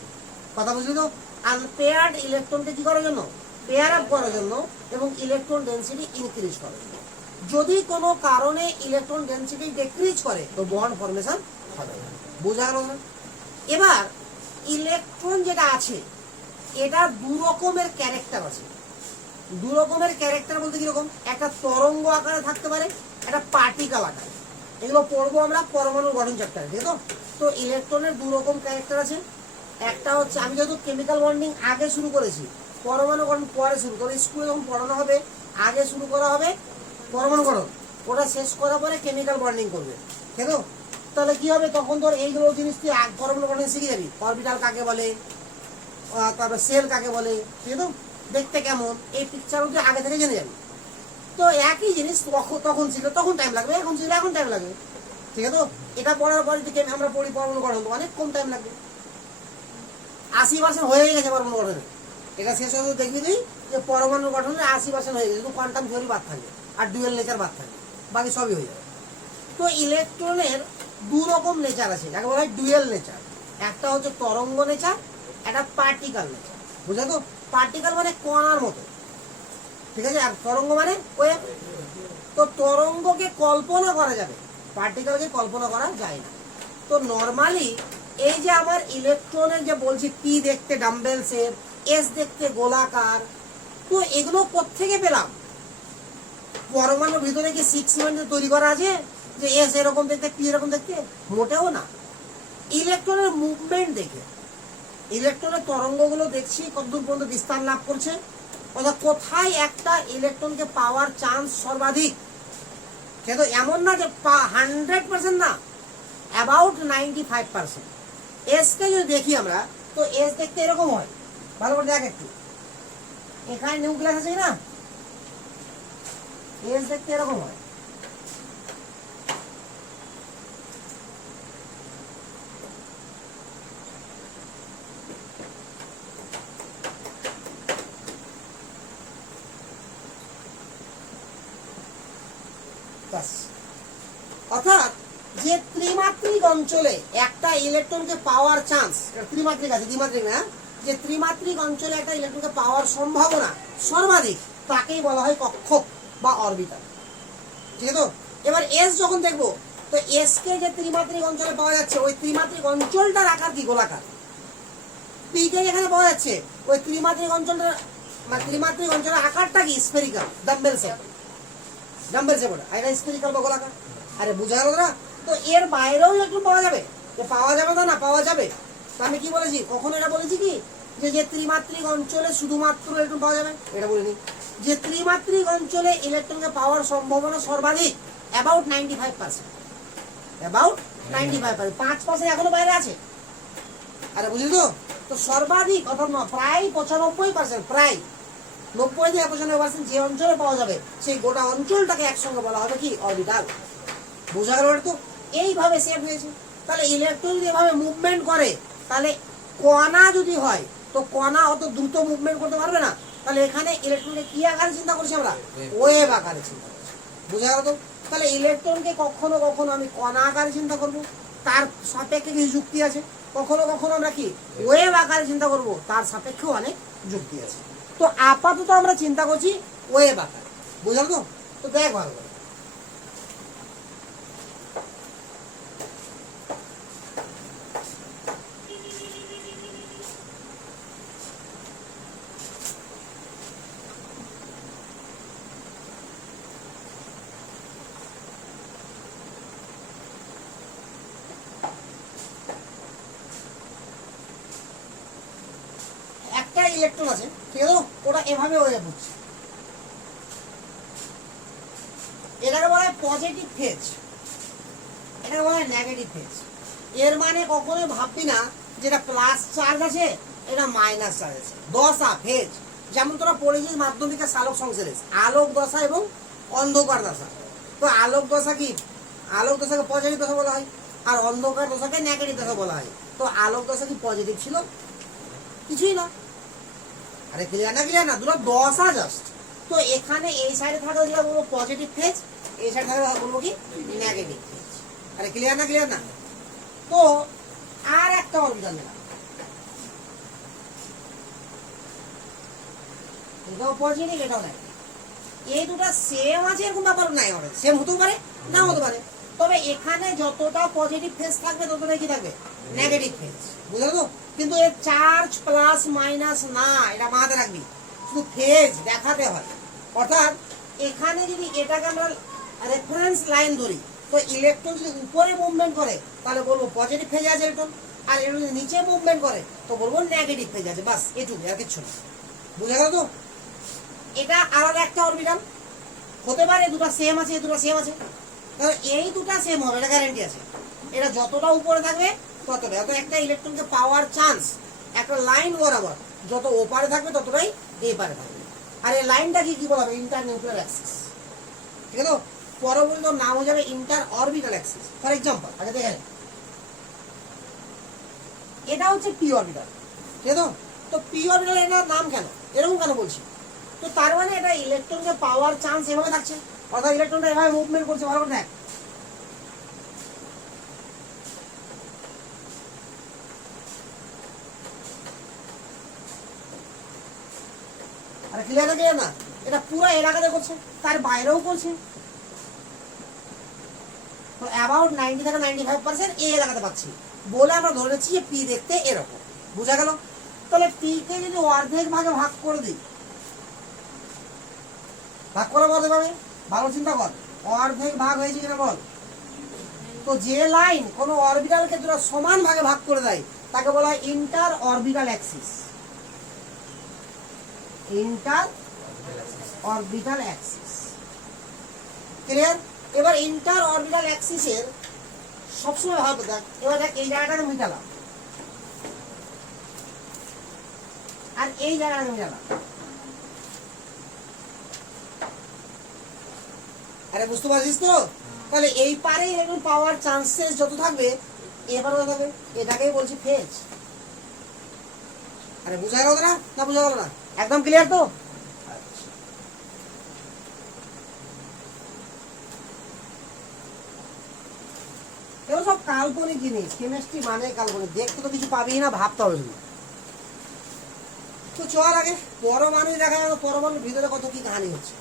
কথা বুঝলি তো? আনপেয়ার্ড ইলেকট্রনকে কি করার জন্য, পেয়ার আপ করার জন্য এবং ইলেকট্রন ডেনসিটি ইনক্রিজ করার জন্য। যদি কোনো কারণে ইলেকট্রন ডেনসিটি ডিক্রিজ করে তো বন্ড ফরমেশন হবে না। বোঝা গেল না? এবার ইলেকট্রন যেটা আছে এটা দু রকমের ক্যারেক্টার আছে। দু রকমের ক্যারেক্টার বলতে কিরকম, একটা তরঙ্গ আকারে থাকতে পারে, একটা পার্টিকেল আকারে। এগুলো পড়বো আমরা পরমাণু গঠন চ্যাপ্টারে, ঠিক আছে? তো ইলেকট্রনের দু রকম ক্যারেক্টার আছে। একটা হচ্ছে, আমি যেহেতু কেমিক্যাল বন্ডিং আগে শুরু করেছি, পরমাণু গঠন পরে শুরু করে, স্কুলে যখন পড়ানো হবে আগে শুরু করা হবে পরমাণু গঠন, ওটা শেষ করার পরে কেমিক্যাল বন্ডিং করবে, ঠিক আছে? তাহলে কি হবে, তখন তোর এইগুলো জিনিস তুই পরমাণু গঠন শিখে যাবি, অরবিটাল কাকে বলে, তারপর সেল কাকে বলে, ঠিক আছে? দেখতে কেমন, এই পিকচারও তুই আগে থেকে জেনে যাবি। তো একই জিনিস তখন ছিল, তখন টাইম লাগবে, এখন ছিল এখন টাইম লাগবে, ঠিক আছে? তো এটা পড়ার পরে যদি আমরা পড়ি পরমাণু গঠন, তো অনেক কম টাইম লাগবে। 80% হয়ে গেছে পরমাণু গঠনে, এটা শেষ হয়ে দেখবি তুই যে পরমাণু গঠনে 80% হয়ে গেছে, শুধু কোয়ান্টাম থিওরি বাদ থাকবে আর ডুয়েল নেচার বাদ থাকবে, বাকি সবই হয়ে যাবে। তো ইলেকট্রনের দু রকম নেচার আছে, যাকে বলা হয় ডুয়েল নেচার। একটা হচ্ছে তরঙ্গ নেচার, একটা পার্টিকেল নেচার। বুঝলে তো? পার্টিকেল মানে কণার মতো, ঠিক আছে, আর তরঙ্গ মানে ওয়েভ। তো তরঙ্গকে কল্পনা করা যাবে, পার্টিকেলকে কল্পনা করা যায় না। তো নর্মালি এই যে আমার ইলেকট্রনের যে বলছি, পি দেখতে ডাম্বেলসের, এস দেখতে গোলাকার, তো এগুলো কোত্থেকে পেলাম? পরমাণুর ভিতরে কি 6 সিমেন্ট তৈরি করা আছে যে এস এরকম দেখতে, পি এরকম দেখতে? মোটেও না। ইলেকট্রনের মুভমেন্ট দেখে, ইলেকট্রনের তরঙ্গগুলো দেখছি কতদূর পর্যন্ত বিস্তার লাভ করছে, অর্থাৎ কোথায় একটা ইলেকট্রনকে পাওয়ার চান্স সর্বাধিক। সেটা এমন না যে 100% না, অ্যাবাউট 95%। এসকে যদি দেখি আমরা, তো এস দেখতে এরকম হয়, ভালো করে দেখ একটু, এখানে নিউক্লিয়াস আছে না, এস দেখতে এরকম হয়। অর্থাৎ যে ত্রিমাত্রিক অঞ্চলে একটা ইলেকট্রনকে পাওয়ার চান্স, ত্রিমাত্রিক আছে, দ্বিমাত্রিক না, যে ত্রিমাত্রিক অঞ্চলে একটা ইলেকট্রনকে পাওয়ার সম্ভাবনা সর্বাধিক, তাকেই বলা হয় কক্ষক বা অরবিটাল, ঠিক আছে? তো এবার এস যখন দেখবো, তো এস কে যে ত্রিমাত্রিক অঞ্চলে পাওয়া যাচ্ছে, ওই ত্রিমাত্রিক অঞ্চলটার আকার কি, গোলাকার। পি কে যেখানে পাওয়া যাচ্ছে, ওই ত্রিমাত্রিক অঞ্চলটা, মানে ত্রিমাত্রিক অঞ্চলের আকারটা কি, স্ফেরিক্যাল, ডাম্বেল শেপ, ওটা এটা স্ফেরিক্যাল বা গোলাকার। আরে বুঝা গেল না? তো এর বাইরেও ইলেকট্রন পাওয়া যাবে, যে পাওয়া যাবে তা না, পাওয়া যাবে। তো আমি কি বলেছি, কখনো এটা বলেছি কি যে ত্রিমাত্রিক অঞ্চলে শুধুমাত্র ইলেকট্রন পাওয়া যাবে, এটা বলিনি। যে ত্রিমাত্রিক অঞ্চলে ইলেকট্রনকে পাওয়ার সম্ভাবনা সর্বাধিক, অ্যাবাউট 95%, অ্যাবাউট 95%, 5% এখনো বাইরে আছে। আরে বুঝলি তো? তো সর্বাধিক অর্থাৎ প্রায় 95%, প্রায় 90 থেকে 95% যে অঞ্চলে পাওয়া যাবে, সেই গোটা অঞ্চলটাকে একসঙ্গে বলা হবে কি, অরবিটাল। বোঝা গেল? তো এইভাবে সেট হয়েছে। তাহলে ইলেকট্রন যদি এভাবে মুভমেন্ট করে, তাহলে কণা যদি হয় তো কণা অত দ্রুত মুভমেন্ট করতে পারবে না। তাহলে এখানে ইলেকট্রনকে কি আকারে চিন্তা করছি আমরা? ওয়েভ আকারে চিন্তা করছি। বুঝা গেল তো? তাহলে ইলেকট্রনকে কখনো কখনো আমি কণা আকারে চিন্তা করব, তার সাপেক্ষে কিছু যুক্তি আছে। কখনো কখনো আমরা কি ওয়েভ আকারে চিন্তা করব, তার সাপেক্ষেও অনেক যুক্তি আছে। তো আপাতত আমরা চিন্তা করছি ওয়েভ আকারে। বুঝাল তো? তো দেখ ভালো করে। একটা ইলেকট্রন আছে, ঠিক আছে, ওটা এভাবে ওয়েভ হচ্ছে, এটাকে বলা হয় পজিটিভ ফেজ, এটাকে বলা হয় নেগেটিভ ফেজ। এর মানে কখনোই ভাববি না যেটা প্লাস চার্জ আছে এটা মাইনাস চার্জ আছে। দশা ফেজ, যেমন তোরা পড়েছিস মাধ্যমিকের সালোক সংশ্লেষ, আলোক দশা এবং অন্ধকার দশা। তো আলোক দশা কি? আলোক দশাকে পজিটিভ দশা বলা হয়, আর অন্ধকার দশাকে নেগেটিভ দশা বলা হয়। তো আলোক দশা কি পজিটিভ ছিল? কিছুই না। আরে ক্লিয়ার না? ক্লিয়ার না? দুটো দশা জাস্ট। তো এখানে এই সাইডে থাকলে যেটা বলবো পজিটিভ ফেজ, এই সাইডে থাকলে বলবো কি নেগেটিভ ফেজ। আরে ক্লিয়ার না? ক্লিয়ার না? তো আর একটা অরবিটাল নিলাম, এটাও পজিটিভ এটাও নেগেটিভ। এই দুটো সেম আছে এরকম ব্যাপার নাই, আমাদের সেম হতেও পারে না হতে পারে। তবে এখানে যতটা পজিটিভ ফেজ থাকবে ততটাই কি থাকবে? Negative phase. বুঝলো তো? কিন্তু এর চার্জ প্লাস মাইনাস না, এটা মাথায় রাখবি, শুধু ফেজ দেখাতে হয়। অর্থাৎ এখানে যদি এটাকে আমরা রেফারেন্স লাইন ধরি, তো ইলেকট্রন যদি উপরে মুভমেন্ট করে তাহলে বলবো পজিটিভ ফেজে আছে ইলেকট্রন, আর এটা যদি নিচে মুভমেন্ট করে তো বলবো নেগেটিভ ফেজে আছে। বাস এটুকু, আর কিছু না। বুঝা গেল তো? এটা আলাদা একটা অরবিটাল হতে পারে, দুটো সেম আছে, দুটো সেম আছে, কারণ এই দুটো সেম হবে এটা গ্যারান্টি আছে। এটা যতটা উপরে থাকবে ততটা, অত একটা ইলেকট্রনকে পাওয়ার চান্স একটা লাইন বরাবর যত ওপারে থাকবে ততটাই এই পারে থাকবে। আর এই লাইনটা কি বলা হবে? Inter nuclear Axis. ঠিক আছে? পরবর্তী নাম হয়ে যাবে inter orbital Axis. For example আগে দেখেন, এটা হচ্ছে পি অরবিটাল, ঠিক আছে? তো পি অরবিটাল এটার নাম কেন এরকম কেন বলছি? তো তার মানে এটা ইলেকট্রনকে পাওয়ার চান্স এভাবে থাকছে, অর্থাৎ ইলেকট্রনটা এভাবে মুভমেন্ট করছে। ভালো করে দেখ, আরে ক্লিয়ার না? ক্লিয়ার না? এটা পুরো এলাকাতে করছে, তার বাইরেও করছে। তো অ্যাবাউট 90 থেকে 95% এই এলাকাতে পাচ্ছি বলে আমরা ধরে নিচ্ছি যে পি দেখতে এরকম। বুঝা গেল? তাহলে পি কে যদি অর্ধেক ভাগে ভাগ করে দিই, ভাগ করে বলতে পারবে? ভালো চিন্তা কর, অর্ধেক ভাগ হয়েছে কিনা বল। তো যে লাইন কোনো অরবিটালকে দুটো সমান ভাগে ভাগ করে দেয় তাকে বলা হয় inter orbital Axis. Inter orbital Axis. Clear? এবার ইন্টার অরবিটাল অ্যাক্সিসের সবসময় ভাবে দেখ, এবার দেখ এই জায়গাটাকে মিটালাম আর এই জায়গাটাকে মিটালাম। আরে বুঝতে পারছিস তো? তাহলে এই পারে এরকম পাওয়ার চান্সেস যত থাকবে এবারও থাকবে, এটাকেই বলছি ফেজ। আরে বুঝা গেল না? না বুঝা গেল না? একদম ক্লিয়ার তো? এগুলো সব কাল্পনিক জিনিস, কেমিস্ট্রি মানে কাল্পনিক, দেখতে তো কিছু পাবি না, ভাবতে হবে শুধু। তো চল আগে পরমাণু দেখা গেল, পরমাণুর ভিতরে কত কি কাহিনী হচ্ছে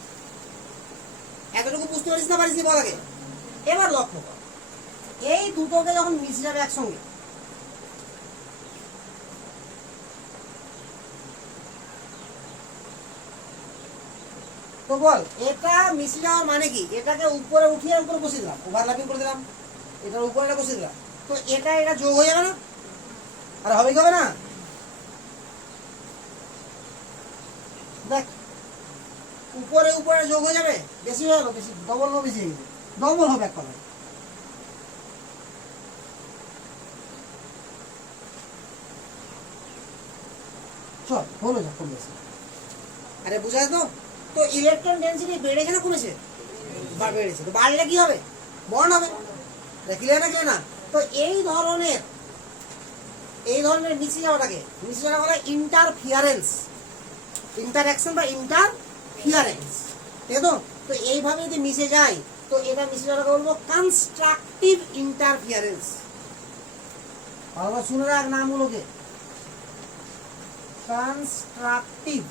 এতটুকু বুঝতে পারিস না? পারিস বল আগে। এবার লক্ষ্য কর, এই দুটোকে যখন মিশে যাবে একসঙ্গে, তো বল এটা মিশে যাওয়ার মানে কি? এটাকে উপরে উঠিয়ে উপরে বসিয়ে দিলাম, ওভারল্যাপিং করে দিলাম, এটার উপরে এটা বসিয়ে দিলাম, তো এটা এটা যোগ হয়ে যাবে না? আর হবে কি হবে না? দেখ উপরে উপরে যোগ হয়ে যাবে, বেশি হয়ে গেল, বেশি ডবল হবে, বেশি হয়ে গেছে, ডবল হবে এক কথায়। চল হলো যা, কম বেশি। আরে বুঝা তো? তো ইলেকট্রন ডেনসিটি বেড়েছে না কমেছে? বেড়েছে। তো বাড়লে কি হবে? বর্ন হবে। ক্লিয়ার না? ক্লিয়ার না? তো এই ধরনের মিশে যাওয়াটাকে বলে ইন্টারফিয়ারেন্স, ইন্টারঅ্যাকশন বা ইন্টারফিয়ারেন্স, ঠিক আছে? তো এইভাবে যদি মিশে যায় তো এটা মিশে যাওয়াটাকে বলবো কনস্ট্রাকটিভ ইন্টারফিয়ারেন্স। আবার শুনে রাখ নামগুলোকে, কনস্ট্রাকটিভ।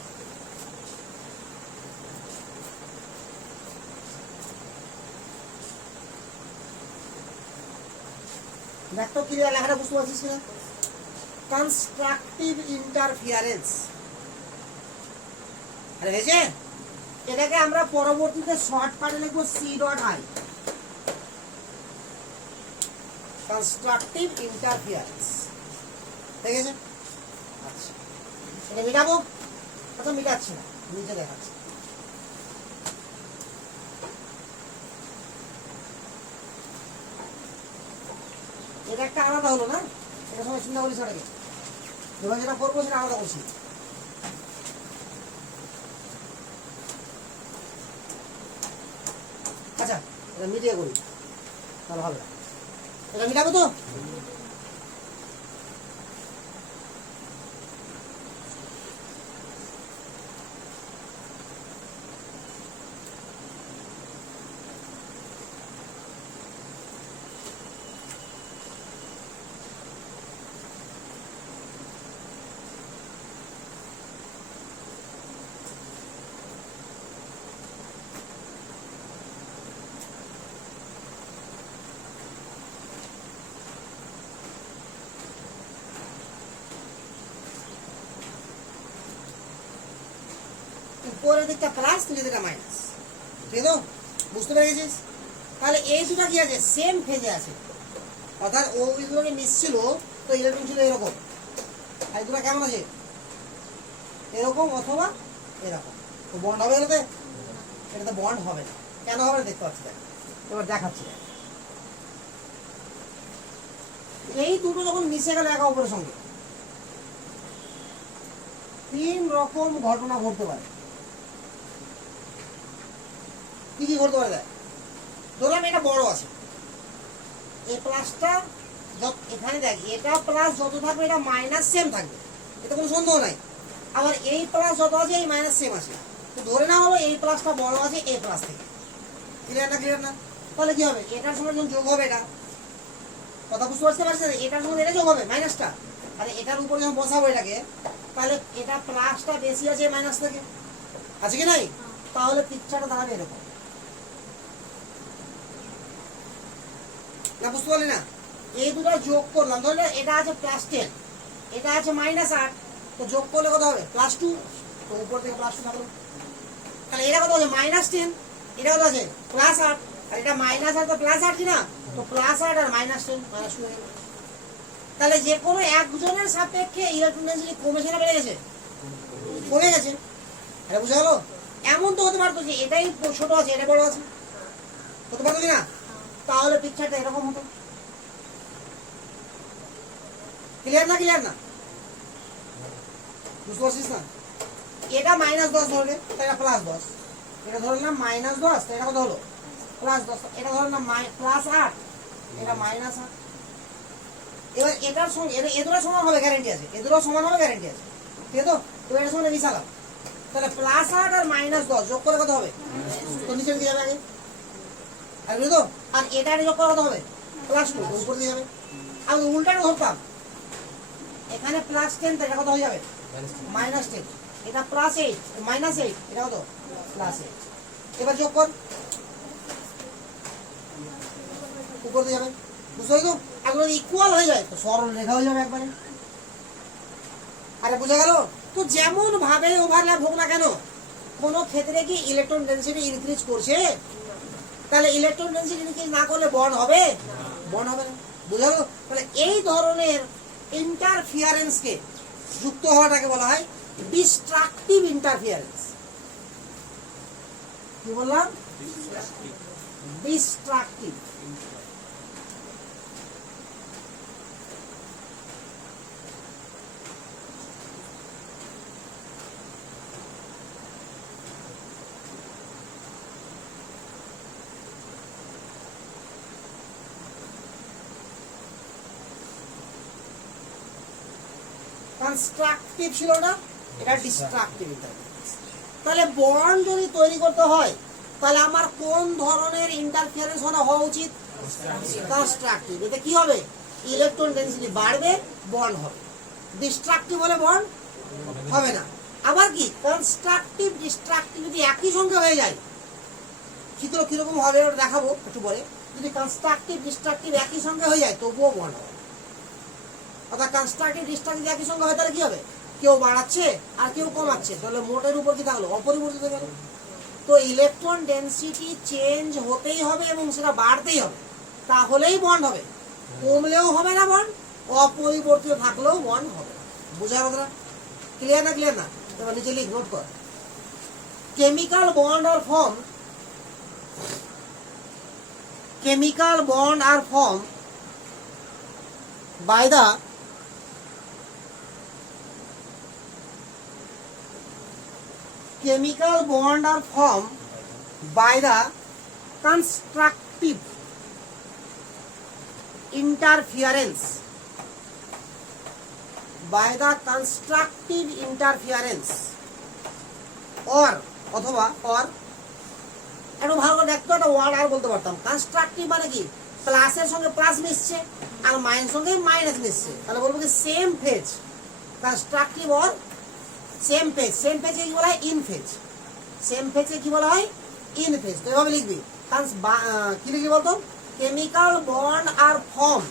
দেখ তো ক্লিয়ার লেখাটা বুঝতে পারছিস কিনা? Constructive interference. আরে হয়েছে? এটাকে আমরা পরবর্তীতে শর্টকাটে লিখবো C.I, কনস্ট্রাকটিভ ইন্টারফিয়ারেন্স, ঠিক আছে? আচ্ছা, এটা মিটাবো? আচ্ছা মিটাচ্ছি না, নিচে দেখাচ্ছি। এটা একটা আলাদা হলো না, এটা সময় চিন্তা করিস ওটাকে, এবার যেটা করবো সেটা আলাদা করছি। আচ্ছা এটা মিটিয়ে করি তাহলে হবে না, এটা মিটাবো তো? উপরের দিকটা প্লাস, নিচের দিকটা মাইনাস, ঠিক আছে? বুঝতে পেরে গেছিস? তাহলে এই দুটো কি আছে? সেম ফেজে আছে, অর্থাৎ ওই দুটোকে মিশছিল তো ইলেকট্রন ছিল এরকম, আর এই দুটো কেমন আছে? এরকম অথবা এরকম। তো বন্ড হবে এটাতে? এটাতে বন্ড হবে না। কেন হবে না দেখতে পাচ্ছি, দেখ এবার দেখাচ্ছি। এই দুটো যখন মিশে গেল একে অপরের সঙ্গে, তিন রকম ঘটনা ঘটতে পারে। কি কি করতে পারে দেখ? ধরলাম এটা বড় আছে, এই প্লাসটা এখানে দেখ, এটা প্লাস যত থাকবে এটা মাইনাস সেম থাকবে, এতে কোনো সন্দেহ নাই। আবার এই প্লাস যত আছে এই মাইনাস সেম আছে, তো ধরে না হলো এই প্লাসটা বড় আছে এই প্লাস থেকে। ক্লিয়ার না? ক্লিয়ার না? তাহলে কি হবে? এটার সঙ্গে যখন যোগ হবে, এটা কথা বুঝতে পারছি না, এটার সঙ্গে এটা যোগ হবে মাইনাসটা, আর এটার উপরে যখন বসাবো এটাকে, তাহলে এটা প্লাসটা বেশি আছে মাইনাস থেকে, আছে কি নাই? তাহলে পিকচারটা দাঁড়াবে এরকম। না বুঝতে পারলি না? এই দুটো যোগ করলাম, ধরলে এটা আছে +10, এটা আছে -8, তো যোগ করলে কত হবে? +2, তো উপর থেকে +2 থাকলো। তাহলে এটা কত আছে? -10, এটা কত আছে? +8, আর এটা -8 তো +8 কি না? তো +8 আর -10, -2 হয়ে গেল। তাহলে যে কোনো একজনের সাপেক্ষে ইলেকট্রন ডেনসিটি কমেছে না বেড়ে গেছে? কমে গেছে। আরে বুঝা গেল? এমন তো হতে পারতো যে এটাই ছোট আছে এটা বড় আছে, হতে পারতো কি না? তাহলে পিকচারটা এরকম হতো। ক্লিয়ার না? ক্লিয়ার না? বুঝতে পারছিস না? এটা -10 ধরলে তাই এটা +10, এটা ধরলাম -10, তাই এটা কত হলো? +10, এটা ধরলাম +8, এটা -8। এবার এটার সঙ্গে এদুরা সমান হবে গ্যারান্টি আছে, এদুরা সমান হবে গ্যারান্টি আছে, ঠিক আছে? তো এটার সঙ্গে মিশালাম, তাহলে +8 আর -10 যোগ করে কত হবে? তো নিচের দিকে যাবে আগে, আর বুঝলো? আর এটা যোগ করে কত হবে? +2, উপর দিয়ে যাবে। আর উল্টাটা ধরতাম, এখানে +10, তো এটা কত হয়ে যাবে? -10, এটা +8, -8, এটা কত? +8। এবার যোগ কর, উপর দিয়ে যাবে, বুঝতে তো? এগুলো ইকুয়াল হয়ে যায় তো সরল রেখা হয়ে যাবে একবারে। আরে বুঝা গেল? তো যেমন ভাবে ওভারল্যাপ হোক না কেন, কোনো ক্ষেত্রে কি ইলেকট্রন ডেনসিটি ইনক্রিজ করছে? তাহলে ইলেকট্রন ডেনসিটি ইনক্রিজ না করলে বন্ড হবে? বন্ড হবে না। বুঝা গেল? তাহলে এই ধরনের ইন্টারফিয়ারেন্সকে যুক্ত হওয়াটাকে বলা হয় ডিস্ট্রাকটিভ ইন্টারফিয়ারেন্স। কি বললাম? ডিস্ট্রাকটিভ। কনস্ট্রাকটিভ ছিল না, এটা ডিস্ট্রাকটিভ ইন্টারফিয়ারেন্স। তাহলে বন্ড যদি তৈরি করতে হয় তাহলে আমার কোন ধরনের ইন্টারফিয়ারেন্স হওয়া উচিত? কনস্ট্রাকটিভ। এতে কি হবে? ইলেকট্রন ডেনসিটি বাড়বে, বন্ড হবে। ডিস্ট্রাকটিভ হলে বন্ড হবে না। আবার কি কনস্ট্রাকটিভ ডিস্ট্রাকটিভ যদি একই সঙ্গে হয়ে যায়, চিত্র কিরকম হবে ওটা দেখাবো একটু পরে। যদি কনস্ট্রাকটিভ ডিস্ট্রাকটিভ একই সঙ্গে হয়ে যায় তবুও বন্ড হবে। অর্থাৎ কনস্ট্রাকটিভ ডিস্ট্রাকটিভ একই সঙ্গে হয় তাহলে কি হবে? কেউ বাড়াচ্ছে আর কেউ কমাচ্ছে, তাহলে মোটের উপর কি থাকলো? অপরিবর্তিত গেল। তো ইলেকট্রন ডেনসিটি চেঞ্জ হতেই হবে এবং সেটা বাড়তেই হবে, তাহলেই বন্ড হবে। কমলেও হবে না বন্ড, অপরিবর্তিত থাকলেও বন্ড হবে না। বোঝা কথা? ক্লিয়ার না? ক্লিয়ার না? এবার নিচে লিখ, নোট কর। Chemical bond are form, chemical bond are formed by the chemical bond are formed by the constructive interference, by the constructive interference or অথবা or একটু ভালো করে দেখতে একটা ওয়ার্ড আর বলতে পারতাম। কনস্ট্রাকটিভ মানে কি? প্লাসের সঙ্গে প্লাস মিশছে আর মাইনাসের সঙ্গে মাইনাস মিশছে, তাহলে বলবো কি same phase. Constructive or same phase. Same ফেজে কি বলা হয়? In phase. সেম ফেজে কি বলা হয়? In phase. তো এভাবে লিখবি। কি লিখবি বলতো? Chemical bond are form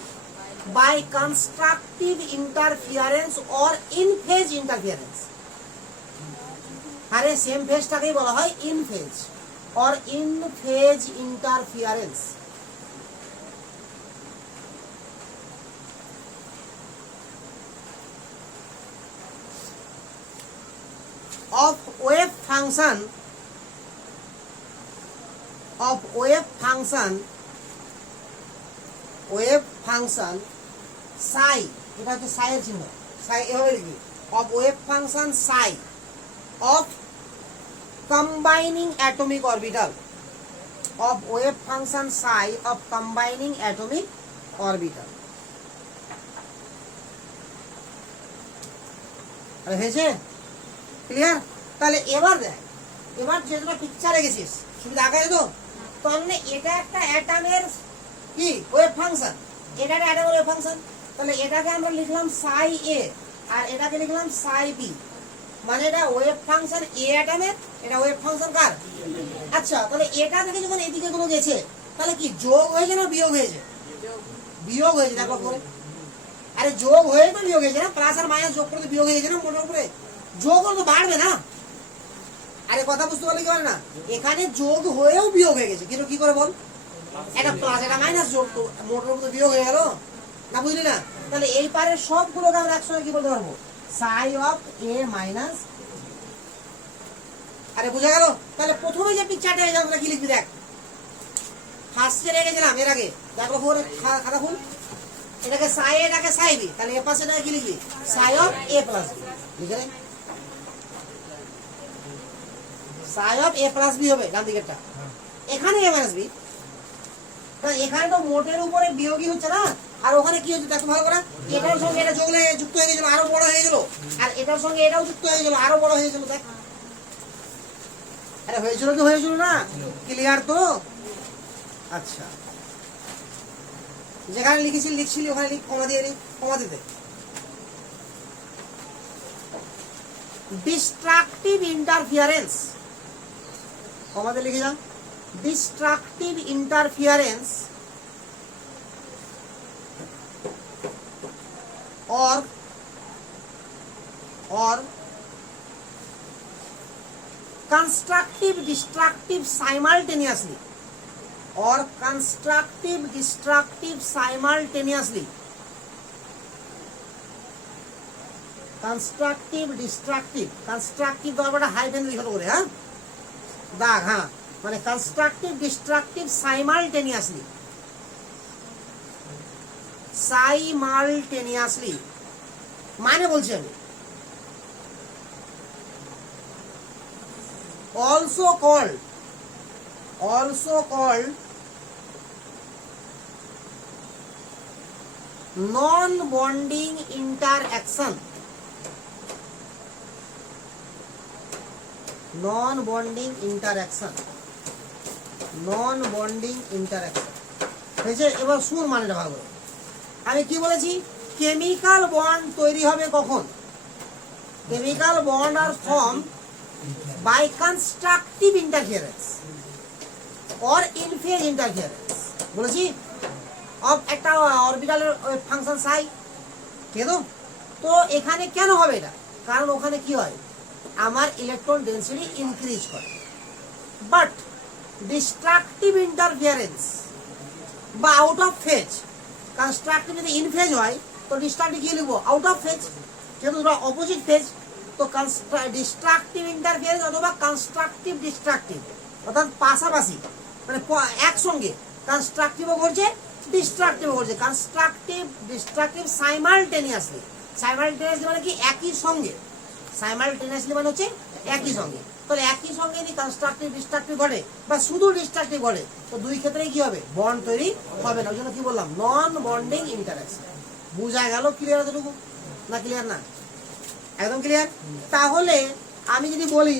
by constructive interference or in phase interference. আরে সেম ফেজটাকেই বলা হয় in phase or in phase interference. Of wave function psi, এটা হচ্ছে psi এর চিহ্ন, psi এভাবে লিখি। of wave function psi of combining atomic orbital, of wave function psi of combining atomic orbital. আরে হয়েছে? ক্লিয়ার? তাহলে এবার দেখ, এবার যেটা পিকচারে গেছিস সুবিধা আগে তো, তাহলে এটা একটা অ্যাটমের কি ওয়েভ ফাংশন, এটা একটা অ্যাটমের ওয়েভ ফাংশন। তাহলে এটাকে আমরা লিখলাম psi a আর এটাকে লিখলাম psi b, মানে এটা ওয়েভ ফাংশন এ অ্যাটমের, এটা ওয়েভ ফাংশন কার? আচ্ছা, তাহলে এটা থেকে যখন এদিকে কোনো গেছে তাহলে কি যোগ হয়েছে না বিয়োগ হয়েছে? বিয়োগ হয়েছে। দেখো পরে, আরে যোগ হয়ে তো বিয়োগ হয়েছে না, প্লাস আর মাইনাস যোগ করে তো বিয়োগ হয়েছে না মোটের উপরে। যোগ হলে তো বাড়বে না। আরে কথা বুঝতে পারলে কি বলে না, এখানে যোগ হয়েও বিয়োগ হয়ে গেছে, কিন্তু কি করে বল? এটা প্লাস এটা মাইনাস যোগ, তো মোটের উপরে বিয়োগ হয়ে গেল না, বুঝলি না? তাহলে এই পারের সবগুলোকে আমরা একসঙ্গে কি বলতে পারবো? psi of a minus। আরে বুঝা গেল? তাহলে প্রথমে যে পিকচারটা হয়ে যাবে কি লিখবি দেখ, ফার্স্টে রেখেছিলাম এর আগে, দেখো খাতা ফুল, এটাকে psi a, এটাকে psi b, তাহলে এ পাশে কি লিখবি? psi of a plus b লিখে রে, psi of a plus b হবে ডান দিকেরটা। এখানে a minus b, এখানে তো মোটের উপরে বিয়োগই হচ্ছে না, আর ওখানে কি হচ্ছে দেখো ভালো করে, এটার সঙ্গে এটা যোগ হয়ে যুক্ত হয়ে গেল, আরো বড় হয়ে গেল, আর এটার সঙ্গে এটাও যুক্ত হয়ে গেল, আরো বড় হয়ে গেল। দেখ, আরে হয়েছিল কি হয়েছিল না? ক্লিয়ার তো? আচ্ছা, যেখানে লিখছিলি ওখানে লিখ, কমা দিয়ে নি, কমা দিতে। ডিস্ট্রাকটিভ ইন্টারফিয়ারেন্স, কমাতে লিখে যা। Destructive interference or constructive destructive simultaneously, or constructive destructive simultaneously, constructive destructive, constructive দরবারটা হাইফেন লিখে করে, হ্যাঁ দাগ, হ্যাঁ, মানে constructive destructive simultaneously, simultaneously মানে বলছি আমি, also called non bonding interaction, নন বন্ডিং ইন্টারঅ্যাকশন, নন বন্ডিং ইন্টারঅ্যাকশন হয়েছে। এবার শুন মানেটা ভালো করে। আমি কি বলেছি, কেমিক্যাল বন্ড তৈরি হবে কখন? Chemical bond are form by constructive interference or in phase interference বলেছি অফ একটা অরবিটালের ফাংশন সাই। ঠিক আছে? তো এখানে কেন হবে এটা? কারণ ওখানে কি হয়, আমার ইলেকট্রন ডেন্সিটি ইনক্রিজ করে। বাট ডিস্ট্রাকটিভ ইন্টারফিয়ারেন্স বা আউট অফ ফেজ, কনস্ট্রাকটিভ যদি ইন ফেজ হয় তো ডিস্ট্রাকটিভ কি লিখবো, আউট অফ ফেজ, যেহেতু দুটো অপোজিট ফেজ। তো ডিস্ট্রাকটিভ ইন্টারফিয়ারেন্স অথবা কনস্ট্রাকটিভ ডিস্ট্রাকটিভ, অর্থাৎ পাশাপাশি মানে একসঙ্গে কনস্ট্রাকটিভও করছে ডিস্ট্রাকটিভও করছে। কনস্ট্রাকটিভ ডিস্ট্রাকটিভ সাইমালটেনিয়াসলি, সাইমালটেনিয়াসলি মানে কি একই সঙ্গে, সাইমালটেনিয়াসলি মানে হচ্ছে একই সঙ্গে। তাহলে একই সঙ্গে যদি কনস্ট্রাকটিভ ডিস্ট্রাকটিভ ঘটে বা শুধু ডিস্ট্রাকটিভ ঘটে তো দুই ক্ষেত্রেই কি হবে, বন্ড তৈরি হবে না। ওই জন্য কি বললাম, নন বন্ডিং ইন্টারঅ্যাকশন। বুঝা গেল? ক্লিয়ার এতটুকু না? ক্লিয়ার না? একদম ক্লিয়ার। তাহলে আমি যদি বলি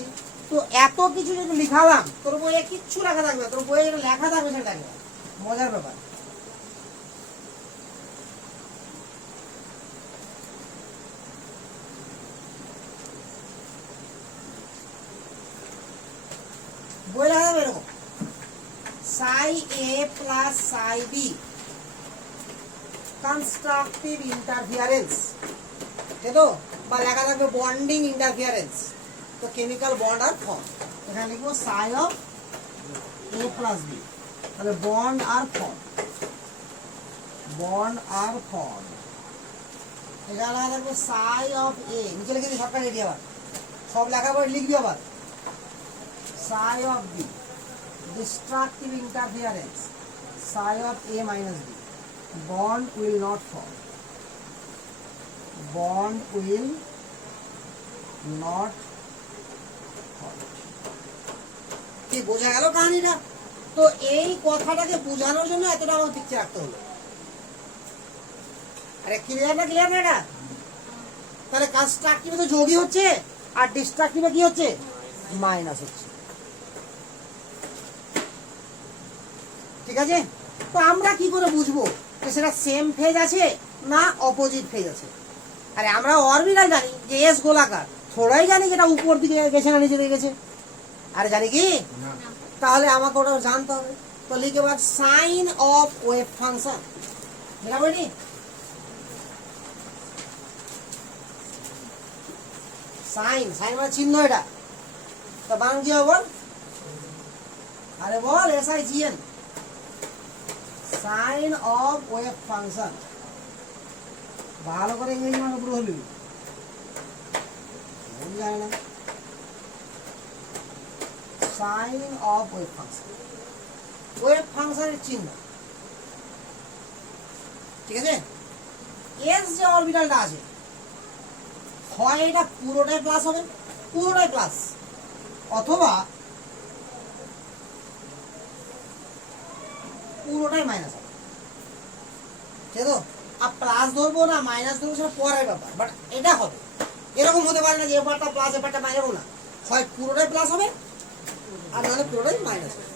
তো এত কিছু যদি লিখালাম, তোর বইয়ে কিচ্ছু লেখা থাকবে, তোর বইয়ে যেটা লেখা থাকবে সেটা থাকবে। মজার ব্যাপার। বই লেখা থাকবে এরকম, সাই এ প্লাস সাই বি কনস্ট্রাকটিভ ইন্টারফিয়ারেন্স, ঠিক তো? বা লেখা থাকবে বন্ডিং ইন্টারফিয়ারেন্স। তো কেমিক্যাল বন্ড আর ফর্ম, এখানে লিখবো সাই অফ এ প্লাস বি, তাহলে bond are form, bond are form. এখানে লেখা থাকবে সাই অফ এ, নিচে লিখে দিই সবটা রেডি, আবার সব লেখা পরে লিখবি আবার psi of b, destructive interference psi of a minus b, bond will not form, bond will not form. কি বোঝা গেল কাহিনীটা? তো এই কথাটাকে বোঝানোর জন্য এতটা আমার পিকচার রাখতে হলো। আরে ক্লিয়ার না? ক্লিয়ার না এটা? তাহলে কনস্ট্রাকটিভে তো যোগই হচ্ছে আর ডিস্ট্রাকটিভে কি হচ্ছে, মাইনাস হচ্ছে। ঠিক আছে? তো আমরা কি করে বুঝবো যে সেটা সেম ফেজ আছে না অপোজিট ফেজ আছে? আরে আমরা অরবিটাল জানি যে এস গোলাকার, থোড়াই জানি যেটা উপর দিকে গেছে না নিচে দিকে গেছে। আরে জানি কি? তাহলে আমাকে ওটা জানতে হবে। তো লিখে এবার সাইন অফ ওয়েভ ফাংশন, দেখাবো এটি সাইন, সাইন মানে চিহ্ন এটা। তো বাংলা কি হবে বল? আরে বল SIGN, sign of wave function. ভালো করে ইংরেজি মানে পুরো হলি যায় না। Sign of wave function, wave ফাংশনের চিহ্ন। ঠিক আছে? এস যে অরবিটালটা আছে, হয় এটা পুরোটাই প্লাস হবে, পুরোটাই প্লাস, অথবা পুরোটাই মাইনাস হবে। ঠিক আছে? আর প্লাস ধরবো না মাইনাস ধরবো সেটা পরের ব্যাপার, বাট এটা হবে। এরকম হতে পারে না যে এপারটা প্লাস এপারটা মাইনাস না, হয় পুরোটাই প্লাস হবে আর নাহলে পুরোটাই মাইনাস হবে।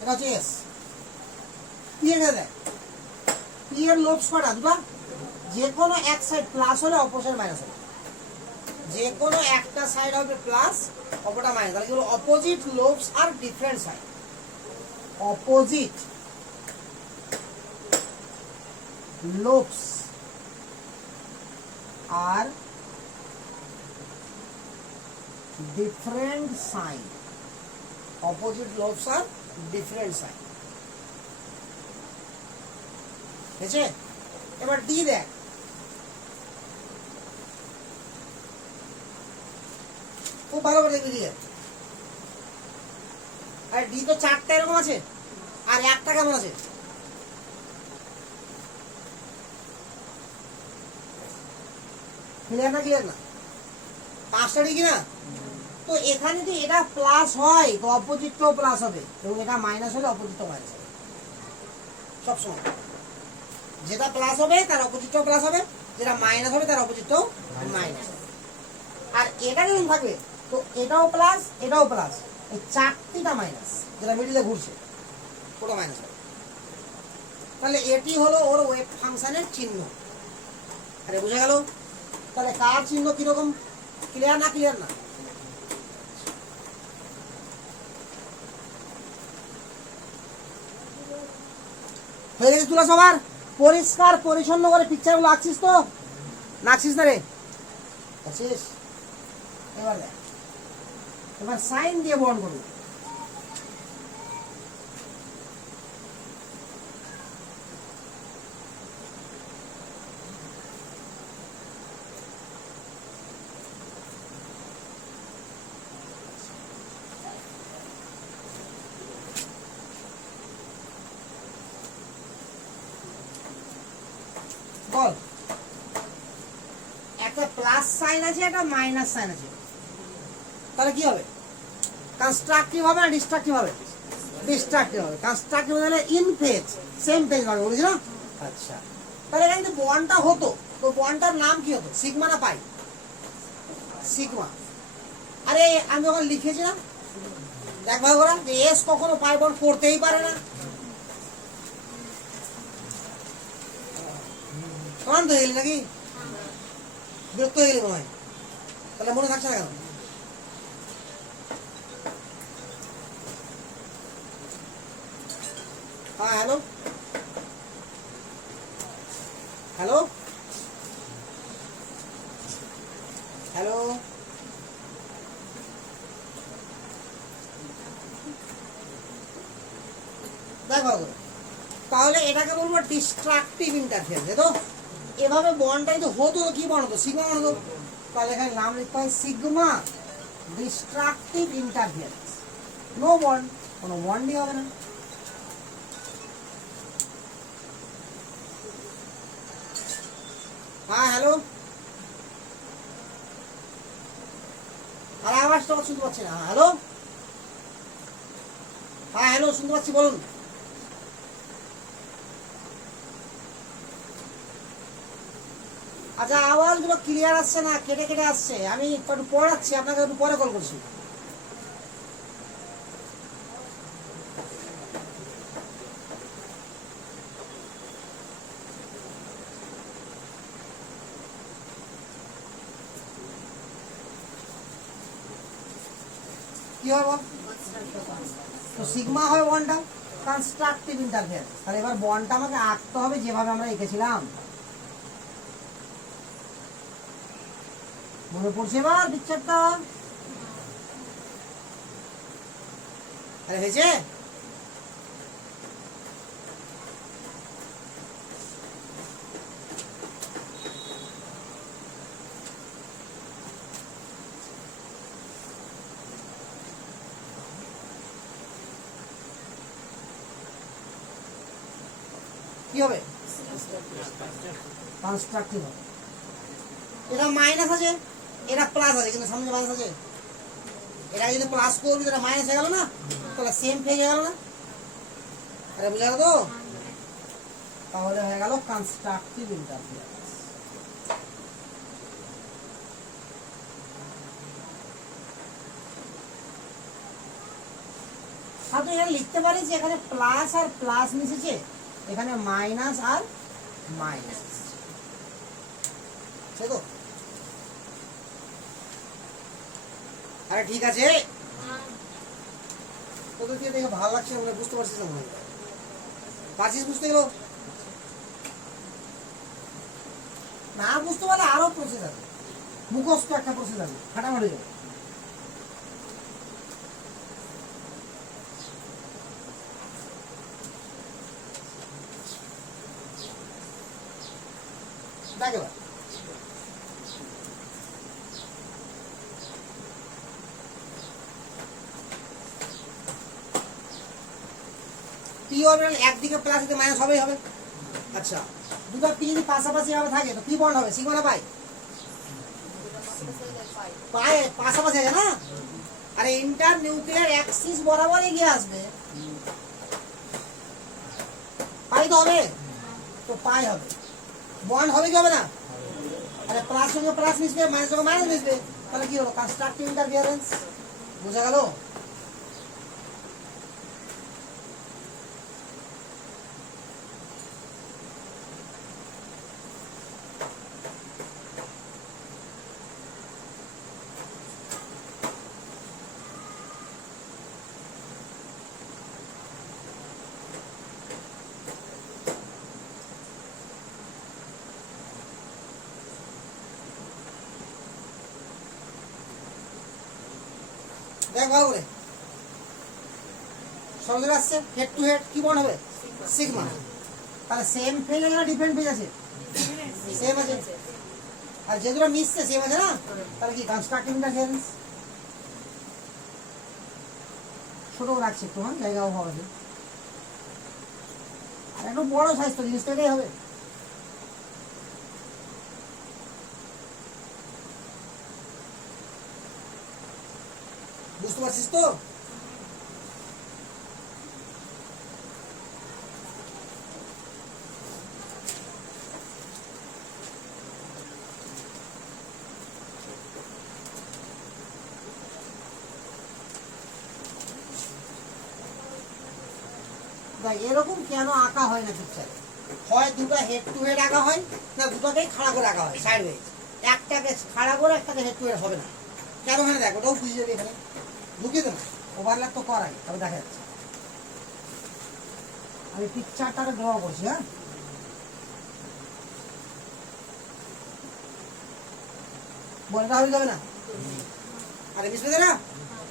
এটা হচ্ছে এস। পি এর দেখ, পি এর লোবস কটা? দুটো। যে কোনো এক সাইড প্লাস হলে অপর সাইড মাইনাস হবে, যে কোনো একটা সাইড হবে প্লাস অপরটা মাইনাস। তাহলে কি হলো, opposite lobes are different side, opposite lobes are different sign, opposite lobes are different sign। ঠিক আছে? এবার ডি দেখ, খুব ভালো করে দেখবি দিয়ে। আর ডি তো চারটা এরকম আছে, আর একটা কেমন আছে? ক্লিয়ার না? ক্লিয়ার না? পাঁচটা ডিগ্রি না? তো এখানে যদি এটা প্লাস হয় তো অপোজিটটাও প্লাস হবে, এবং এটা মাইনাস হলে অপোজিটটাও মাইনাস হবে সবসময়। যেটা প্লাস হবে তার অপোজিটটাও প্লাস হবে, যেটা মাইনাস হবে তার অপোজিটটাও মাইনাস হবে। আর এটা যেমন থাকবে তো এটাও প্লাস এটাও প্লাস, এই চারটিটা মাইনাস, যেটা মিডিলে ঘুরছে ওটা মাইনাস হবে। তাহলে এটি হলো ওর ওয়েভ ফাংশনের চিহ্ন। আরে বুঝা গেল? তাহলে কার চিহ্ন কিরকম, ক্লিয়ার না ক্লিয়ার না? হয়ে গেছে তুলা সবার? পরিষ্কার পরিচ্ছন্ন করে পিকচারগুলো আঁকছিস তো? না আঁকছিস না রে? আছিস? এবার দেখ, এবার সাইন দিয়ে বর্ণ করবো। বল, একটা প্লাস সাইন আছে একটা মাইনাস সাইন আছে, তাহলে কি হবে? কনস্ট্রাকটিভ হবে না ডিস্ট্রাকটিভ হবে? ডিস্ট্রাকটিভ হবে। কনস্ট্রাকটিভ হলে ইন ফেজ, সেম ফেজ হবে, বলেছি না? আচ্ছা, তাহলে এখানে যদি বন্ডটা হতো তো বন্ডটার নাম কি হতো, সিগমা না পাই? সিগমা। আরে আমি যখন লিখেছিলাম দেখ ভাই ওরা যে এস কখনো পাই বন্ড করতেই পারে না। ক্লান্ত হয়ে গেলি নাকি, বিরক্ত হয়ে গেলি মনে হয়? তাহলে মনে থাকছে না কেন? হ্যাঁ হ্যালো হ্যালো হ্যালো, দেখো তাহলে এটাকে বলবো ডিস্ট্রাকটিভ ইন্টারফেরেন্স, তাই তো? এভাবে বন্ডটা যদি হতো তো কি বন্ড হতো, সিগমা বন্ড হতো। তাহলে এখানে নাম লিখতে হয় sigma destructive interference. No bond, কোনো বন্ডই হবে না। হ্যাঁ হ্যালো, আর আওয়াজটা শুনতে পাচ্ছি না। হ্যালো, হ্যাঁ হ্যালো, শুনতে পাচ্ছি, বলুন। আচ্ছা, আওয়াজগুলো ক্লিয়ার আসছে না, কেটে কেটে আসছে। আমি একটু পড়াচ্ছি, আপনাকে একটু পরে কল করছি। কি হবে? তো সিগমা হয় বন্ডটা কনস্ট্রাকটিভ ইন্টারফেরেন্স। তাহলে এবার বন্ডটা আমাকে আঁকতে হবে যেভাবে আমরা এঁকেছিলাম। মনে পড়ছে এবার পিকচারটা? আরে হয়েছে? কি হবে? কনস্ট্রাকটিভ হবে। এটা মাইনাস আছে, এটা প্লাস আছে, কিন্তু সামনে মাইনাস আছে। এটা যদি প্লাস করবি এটা মাইনাস হয়ে গেল না, তাহলে সেম ফেজ হয়ে গেল না? আরে বুঝা গেল তো? তাহলে হয়ে গেল কনস্ট্রাকটিভ ইন্টারফেরেন্স। তুই এখানে লিখতে পারিস যে এখানে প্লাস আর প্লাস মিশেছে, এখানে মাইনাস আর মাইনাস, ঠিক তো? আরে ঠিক আছে, তোদেরকে দেখে ভালো লাগছে, মনে বুঝতে পারছিস না, মনে হয় পারছিস বুঝতে গেল না? বুঝতে পারলে আরো প্রসেস আছে, মুখস্থ একটা প্রসেস আছে, ফাটাফাটি যাবে। দেখ এবার পি অরবিটাল একদিকে প্লাস দিকে মাইনাস হবেই হবে। আচ্ছা, দুটো পি যদি পাশাপাশি ভাবে থাকে তো কি বন্ড হবে, সিগমা না পাই? পাই পাশাপাশি আছে না? আরে ইন্টার নিউক্লিয়ার অ্যাক্সিস বরাবর এগিয়ে আসবে, পাই তো হবে, তো পাই হবে। বন্ড হবে কি হবে না? আরে প্লাস সঙ্গে প্লাস মিশবে, মাইনাস সঙ্গে মাইনাস মিশবে, তাহলে কি হলো কনস্ট্রাকটিভ ইন্টারফিয়ারেন্স বোঝা গেল দেখ ভালো করে সহজে আসছে হেড টু হেড কি বন্ড হবে সিগমা তাহলে সেম ফেজ আছে না ডিফারেন্ট ফেজ আছে সেম আছে আর যে দুটো মিশছে সেম আছে না তাহলে কি কনস্ট্রাকটিভ ইন্টারফারেন্স ছোট রাখছি একটু হ্যাঁ জায়গা অভাব আছে আর একটু বড় সাইজ তো জিনিসটাই হবে বুঝতে পারছিস তো এরকম কেন আঁকা হয় না পিকচারে হয় দুটো হেড টু হেড আঁকা হয় না দুটোকেই খাড়া করে আঁকা হয় সাইড ওয়াইজ একটাকে খাড়া করে একটাকে হেড টু হেড হবে না কেন হয় না দেখ ওটাও বুঝে যাবে এখানে ঢুকিয়ে দেবো ওভারল্যাপ তো করাই তবে দেখা যাচ্ছে আমি পিকচারটাকে ড্র করছি হ্যাঁ বলটা হয়ে যাবে না আরে মিস হয়ে না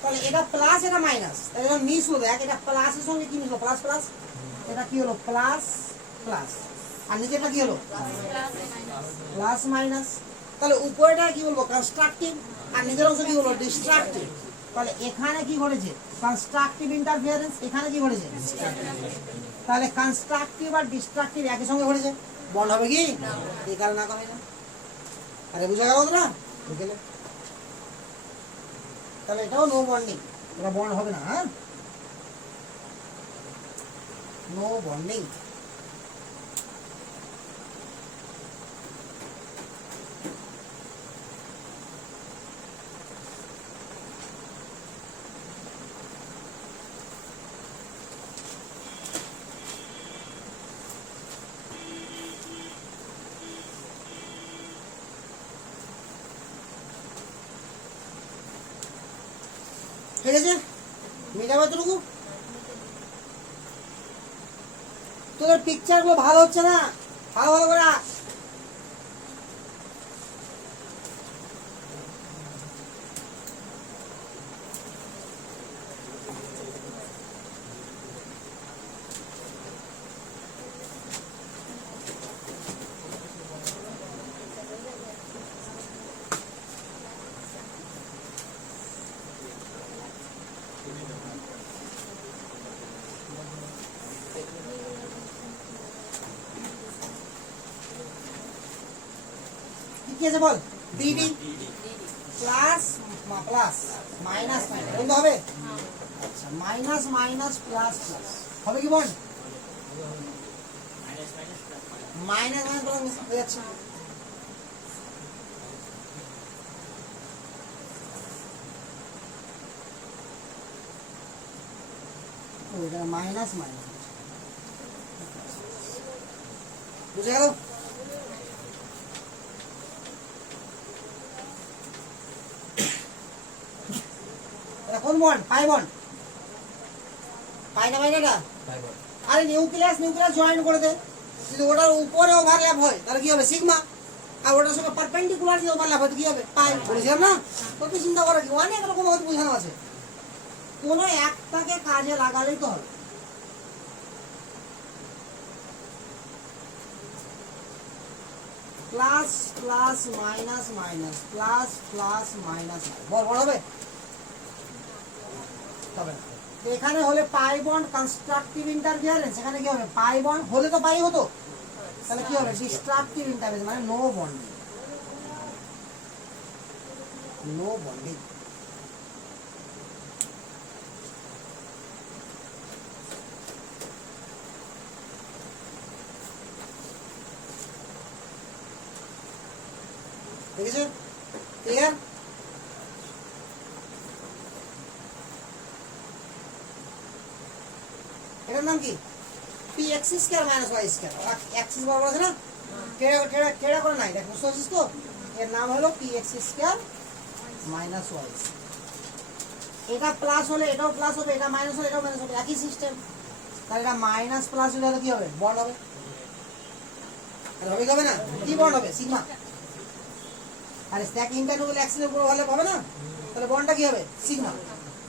তাহলে এটা প্লাস এটা মাইনাস তাহলে এটা মিস হলো দেখ এটা প্লাসের সঙ্গে কি মিশলো প্লাস প্লাস এটা কি হলো প্লাস প্লাস আর নিচেটা কি হলো প্লাস মাইনাস তাহলে উপরেটা কি বলবো কনস্ট্রাকটিভ আর নিচের অংশ কি হলো ডিস্ট্রাকটিভ তাহলে এখানে কি ঘটেছে কনস্ট্রাকটিভ ইন্টারফিয়ারেন্স এখানে কি ঘটেছে তাহলে কনস্ট্রাকটিভ আর ডিস্ট্রাকটিভ একই সঙ্গে ঘটেছে বন্ড হবে কি এই কারণে না হবে না আরে বুঝা গেল না বুঝলে তাহলে এটাও নো বন্ডিং এটা বন্ড হবে না হ্যাঁ নো বন্ডিং ঠিক আছে মিটাবে এতটুকু তোদের পিকচার গুলো ভালো হচ্ছে না ভালো ভালো করে কি আছে বল DD plus plus minus minus bond হবে আচ্ছা মাইনাস মাইনাস প্লাস প্লাস হবে কি বল মাইনাস মাইনাস প্লাস হয়ে যাচ্ছে ওইটা মাইনাস মাইনাস বুঝে গেল কোন বন্ড পাই বন্ড পাই না এটা আরে নিউক্লিয়াস নিউক্লিয়াস জয়েন করে দে যদি ওটার উপরে ওভারল্যাপ হয় তাহলে কি হবে সিগমা আর ওটার সঙ্গে পারপেন্ডিকুলার যদি ওভারল্যাপ হয় কি হবে পাই বলেছিলাম না তো কি চিন্তা করা কি অনেক রকম ভাবে বোঝানো আছে কোনো একটাকে কাজে লাগালেই তো হবে plus plus minus minus plus plus minus বল বল হবে তবে এখানে হলে পাই বন্ড কনস্ট্রাকটিভ ইন্টারফিয়ারেন্স এখানে কি হবে পাই বন্ড হলে তো পাই হতো তাহলে কি হবে ডিস্ট্রাকটিভ ইন্টারফিয়ারেন্স মানে নো বন্ডিং নো বন্ডিং ঠিক আছে ক্লিয়ার এটার নাম কি p x square minus Y square. Axis বরাবর আছে না, কেড়া করে নাই, দেখ বুঝতে পারছিস তো? এর নাম হলো p x square minus y. এটা প্লাস হলে এটাও প্লাস হবে, এটা মাইনাস হলে এটাও মাইনাস হবে, একই সিস্টেম। তাহলে এটা মাইনাস প্লাস হলে কি হবে? বন্ড হবে। হবে কি হবে না? কি বন্ড হবে? সিগমা। আর স্ট্যাক ইন্টারভ্যাল অ্যাক্সিসের উপর হলে হবে না, তাহলে বন্ডটা কি হবে? সিগমা।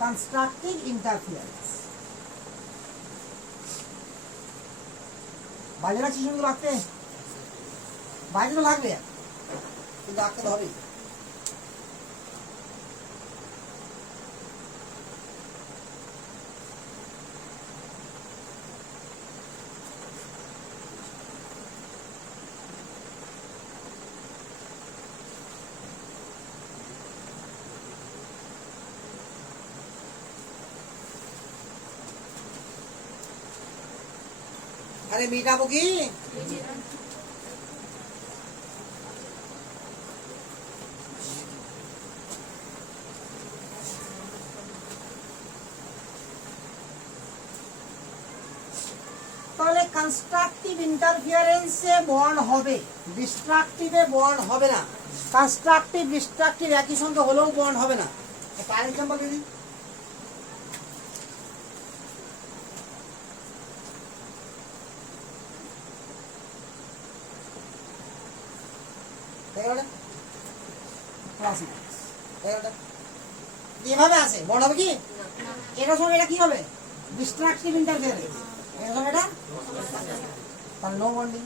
Constructive interference. বাইরে রাখছি শুধু রাখতে, বাইরে তো লাগবে কিন্তু রাখতে তো হবে। আরে মিটাবো কি? তাহলে কনস্ট্রাকটিভ ইন্টারফিয়ারেন্সে বন্ড হবে, ডিস্ট্রাকটিভে বন্ড হবে না। কনস্ট্রাকটিভ ডিস্ট্রাকটিভ একই সঙ্গে হলেও বন্ড হবে না। একটা এক্সাম্পল দিই, এভাবে আছে বন্ড হবে কি? এটার সঙ্গে এটা কি হবে? Destructive interference. এটার সঙ্গে এটা তাহলে no bonding.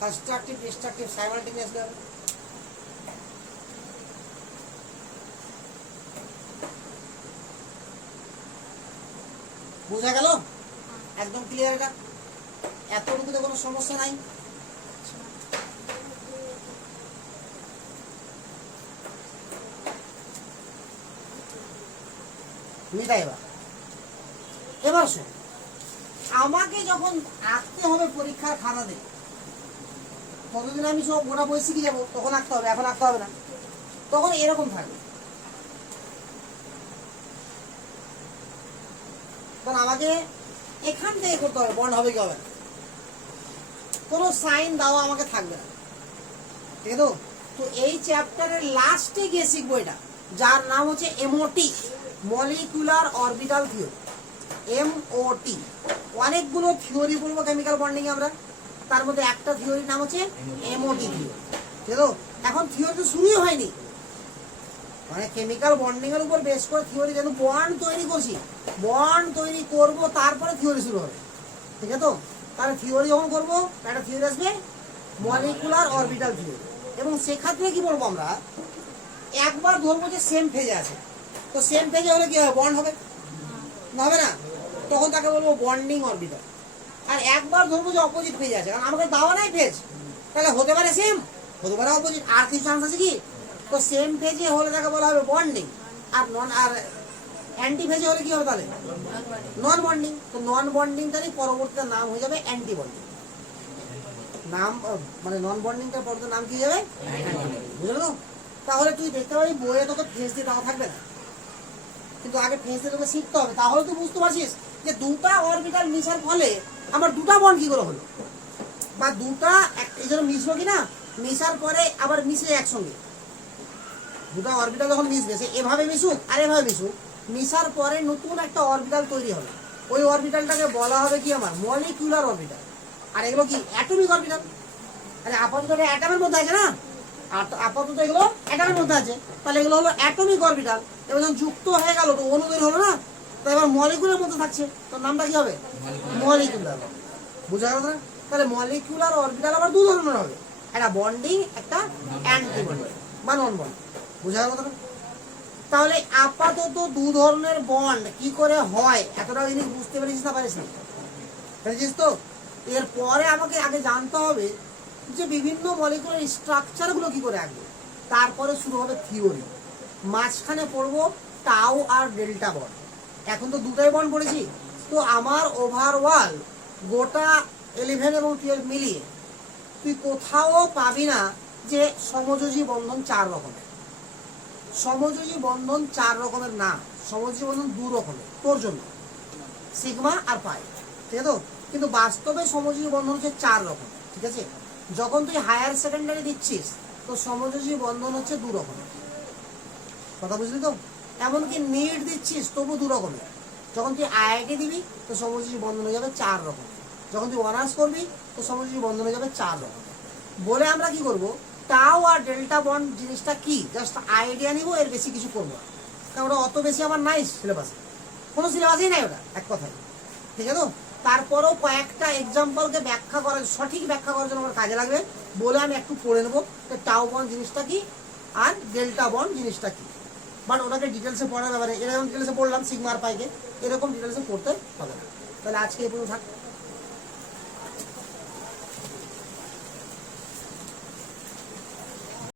Constructive destructive simultaneously হবে। বুঝা গেল? একদম ক্লিয়ার এটা? এতটুকুতে কোনো সমস্যা নাই। এবার শোন, আমাকে যখন আঁকতে হবে পরীক্ষার খাতাতে, ততদিন আমি সব গোটা বই শিখে যাবো, তখন আঁকতে হবে, এখন আঁকতে হবে না। তখন এরকম থাকবে। তখন আমাকে এখান থেকে করতে হবে বন্ড হবে কি হবে না, কোনো সাইন দেওয়া আমাকে থাকবে না, ঠিক আছে? তো এই চ্যাপ্টারের লাস্টে গিয়ে শিখবো এটা, যার নাম হচ্ছে MOT, molecular orbital theory. MOT অনেকগুলো থিওরি বলবো কেমিক্যাল বন্ডিং আমরা, তার মধ্যে একটা থিওরির নাম হচ্ছে এমওটি থিওরি, ঠিক আছে? এখন থিওরি তো শুরুই হয়নি, মানে কেমিক্যাল বন্ডিং এর উপর বেস করে থিওরি, যেন বন্ড তৈরি করছি, বন্ড তৈরি করব, তারপরে থিওরি শুরু হবে, ঠিক আছে? তো তাহলে থিওরি যখন করবো একটা থিওরি আসবে মলিকুলার অরবিটাল থিওরি, এবং সেক্ষেত্রে কি বলবো আমরা, একবার ধরবো যে সেম ফেজে আছে, তো সেম ফেজে হলে কি হবে? বন্ড হবে না, হবে না? তখন তাকে বলবো বন্ডিং অরবিটাল। আর একবার ধরবো যে অপোজিট ফেজে আছে, কারণ আমাকে দেওয়া নাই ফেজ, তাহলে হতে পারে সেম, হতে পারে অপোজিট, আর কিছু চান্স আছে কি? তো সেম ফেজে হলে তাকে বলা হবে বন্ডিং, আর অ্যান্টি ফেজে হলে কি হবে তাহলে? নন বন্ডিং। তো নন বন্ডিংটারই পরবর্তীতে নাম হয়ে যাবে অ্যান্টি বন্ডিং। নাম মানে নন বন্ডিংটার পরবর্তী নাম কি যাবে? বুঝলো? তাহলে তুই দেখতে পাবি বইয়ে তোকে ফেজ দিয়ে দেওয়া থাকবে না, কিন্তু আগে ফেজ দিয়ে তোকে শিখতে হবে, তাহলে তুই বুঝতে পারছিস যে দুটা অরবিটাল মিশার ফলে আমার দুটা বন্ড কি করে হলো, বা দুটা এই জন্য মিশলো কিনা, মিশার পরে আবার মিশে একসঙ্গে দুটা অরবিটাল যখন মিশবে, সে এভাবে মিশুক আর এভাবে মিশুক, মিশার পরে নতুন একটা অরবিটাল তৈরি হবে, ওই অরবিটালটাকে বলা হবে কি আমার মলিকুলার অরবিটাল। আর এগুলো কি অ্যাটমিক অরবিটাল। আরে আপাতত অ্যাটমের মধ্যে আছে না, আপাতত এগুলো অ্যাটমের মধ্যে আছে, তাহলে এগুলো হলো অ্যাটমিক অরবিটাল। এবার যখন যুক্ত হয়ে গেল তো অণু তৈরি হলো না, তো এবার মলিকুলের মধ্যে থাকছে, তো নামটা কি হবে? মলিকুলার। বুঝা গেল না? তাহলে মলিকুলার অরবিটাল আবার দু ধরনের হবে, একটা বন্ডিং, একটা অ্যান্টি বন্ডিং বা নন বন্ডিং। বুঝা গেল না? তাহলে আপাতত দু ধরনের বন্ড কি করে হয়, এতটা জিনিস বুঝতে পেরেছিস না পারিস না? পেরেছিস তো? এরপরে আমাকে আগে জানতে হবে যে বিভিন্ন মলিকুলার স্ট্রাকচারগুলো কি করে আঁকবে, তারপরে শুরু হবে থিওরি। মাঝখানে পড়বো টাউ আর ডেল্টা বন্ড। এখন তো দুটাই বন্ড পড়েছি, তো আমার ওভারঅল গোটা 11 এবং 12 মিলিয়ে তুই কোথাও পাবি না যে সমযোজী বন্ধন 4 রকমের। সমযোজী বন্ধন 4 রকমের না, সমযোজী বন্ধন দু রকমের তোর জন্য, সিগমা আর পাই, ঠিক আছে তো? কিন্তু বাস্তবে সমযোজী বন্ধন হচ্ছে 4 রকম, ঠিক আছে? যখন তুই হায়ার সেকেন্ডারি দিচ্ছিস তো সমযোজী বন্ধন হচ্ছে 2 রকমের, কথা বুঝলি তো? এমনকি নিট দিচ্ছিস তবু 2 রকমের। যখন তুই আইআইটি দিবি তো সমযোজী বন্ধন হয়ে যাবে 4 রকমের। যখন তুই অনার্স করবি তো সমযোজী বন্ধন হয়ে যাবে 4 রকমের। বলে আমরা কি করব, টাও আর ডেল্টা বন্ড জিনিসটা কি জাস্ট আইডিয়া নিব, এর বেশি কিছু করবো না, কারণ ওটা অত বেশি আমার নাই সিলেবাসে, কোনো সিলেবাসই নাই ওটা এক কথায়, ঠিক আছে তো? তারপরেও কয়েকটা এক্সাম্পলকে ব্যাখ্যা করার, সঠিক ব্যাখ্যা করার জন্য আমার কাজে লাগবে বলে আমি একটু পড়ে নেবো টাও বন্ড জিনিসটা কি আর ডেল্টা বন্ড জিনিসটা কি। বাট ওটাকে ডিটেলসে পড়ার ব্যাপারে এরকম ডিটেলসে পড়লাম সিগমা আর পাইকে, এরকম ডিটেলসে পড়তে হবে না। তাহলে আজকে এই পর্যন্ত থাক।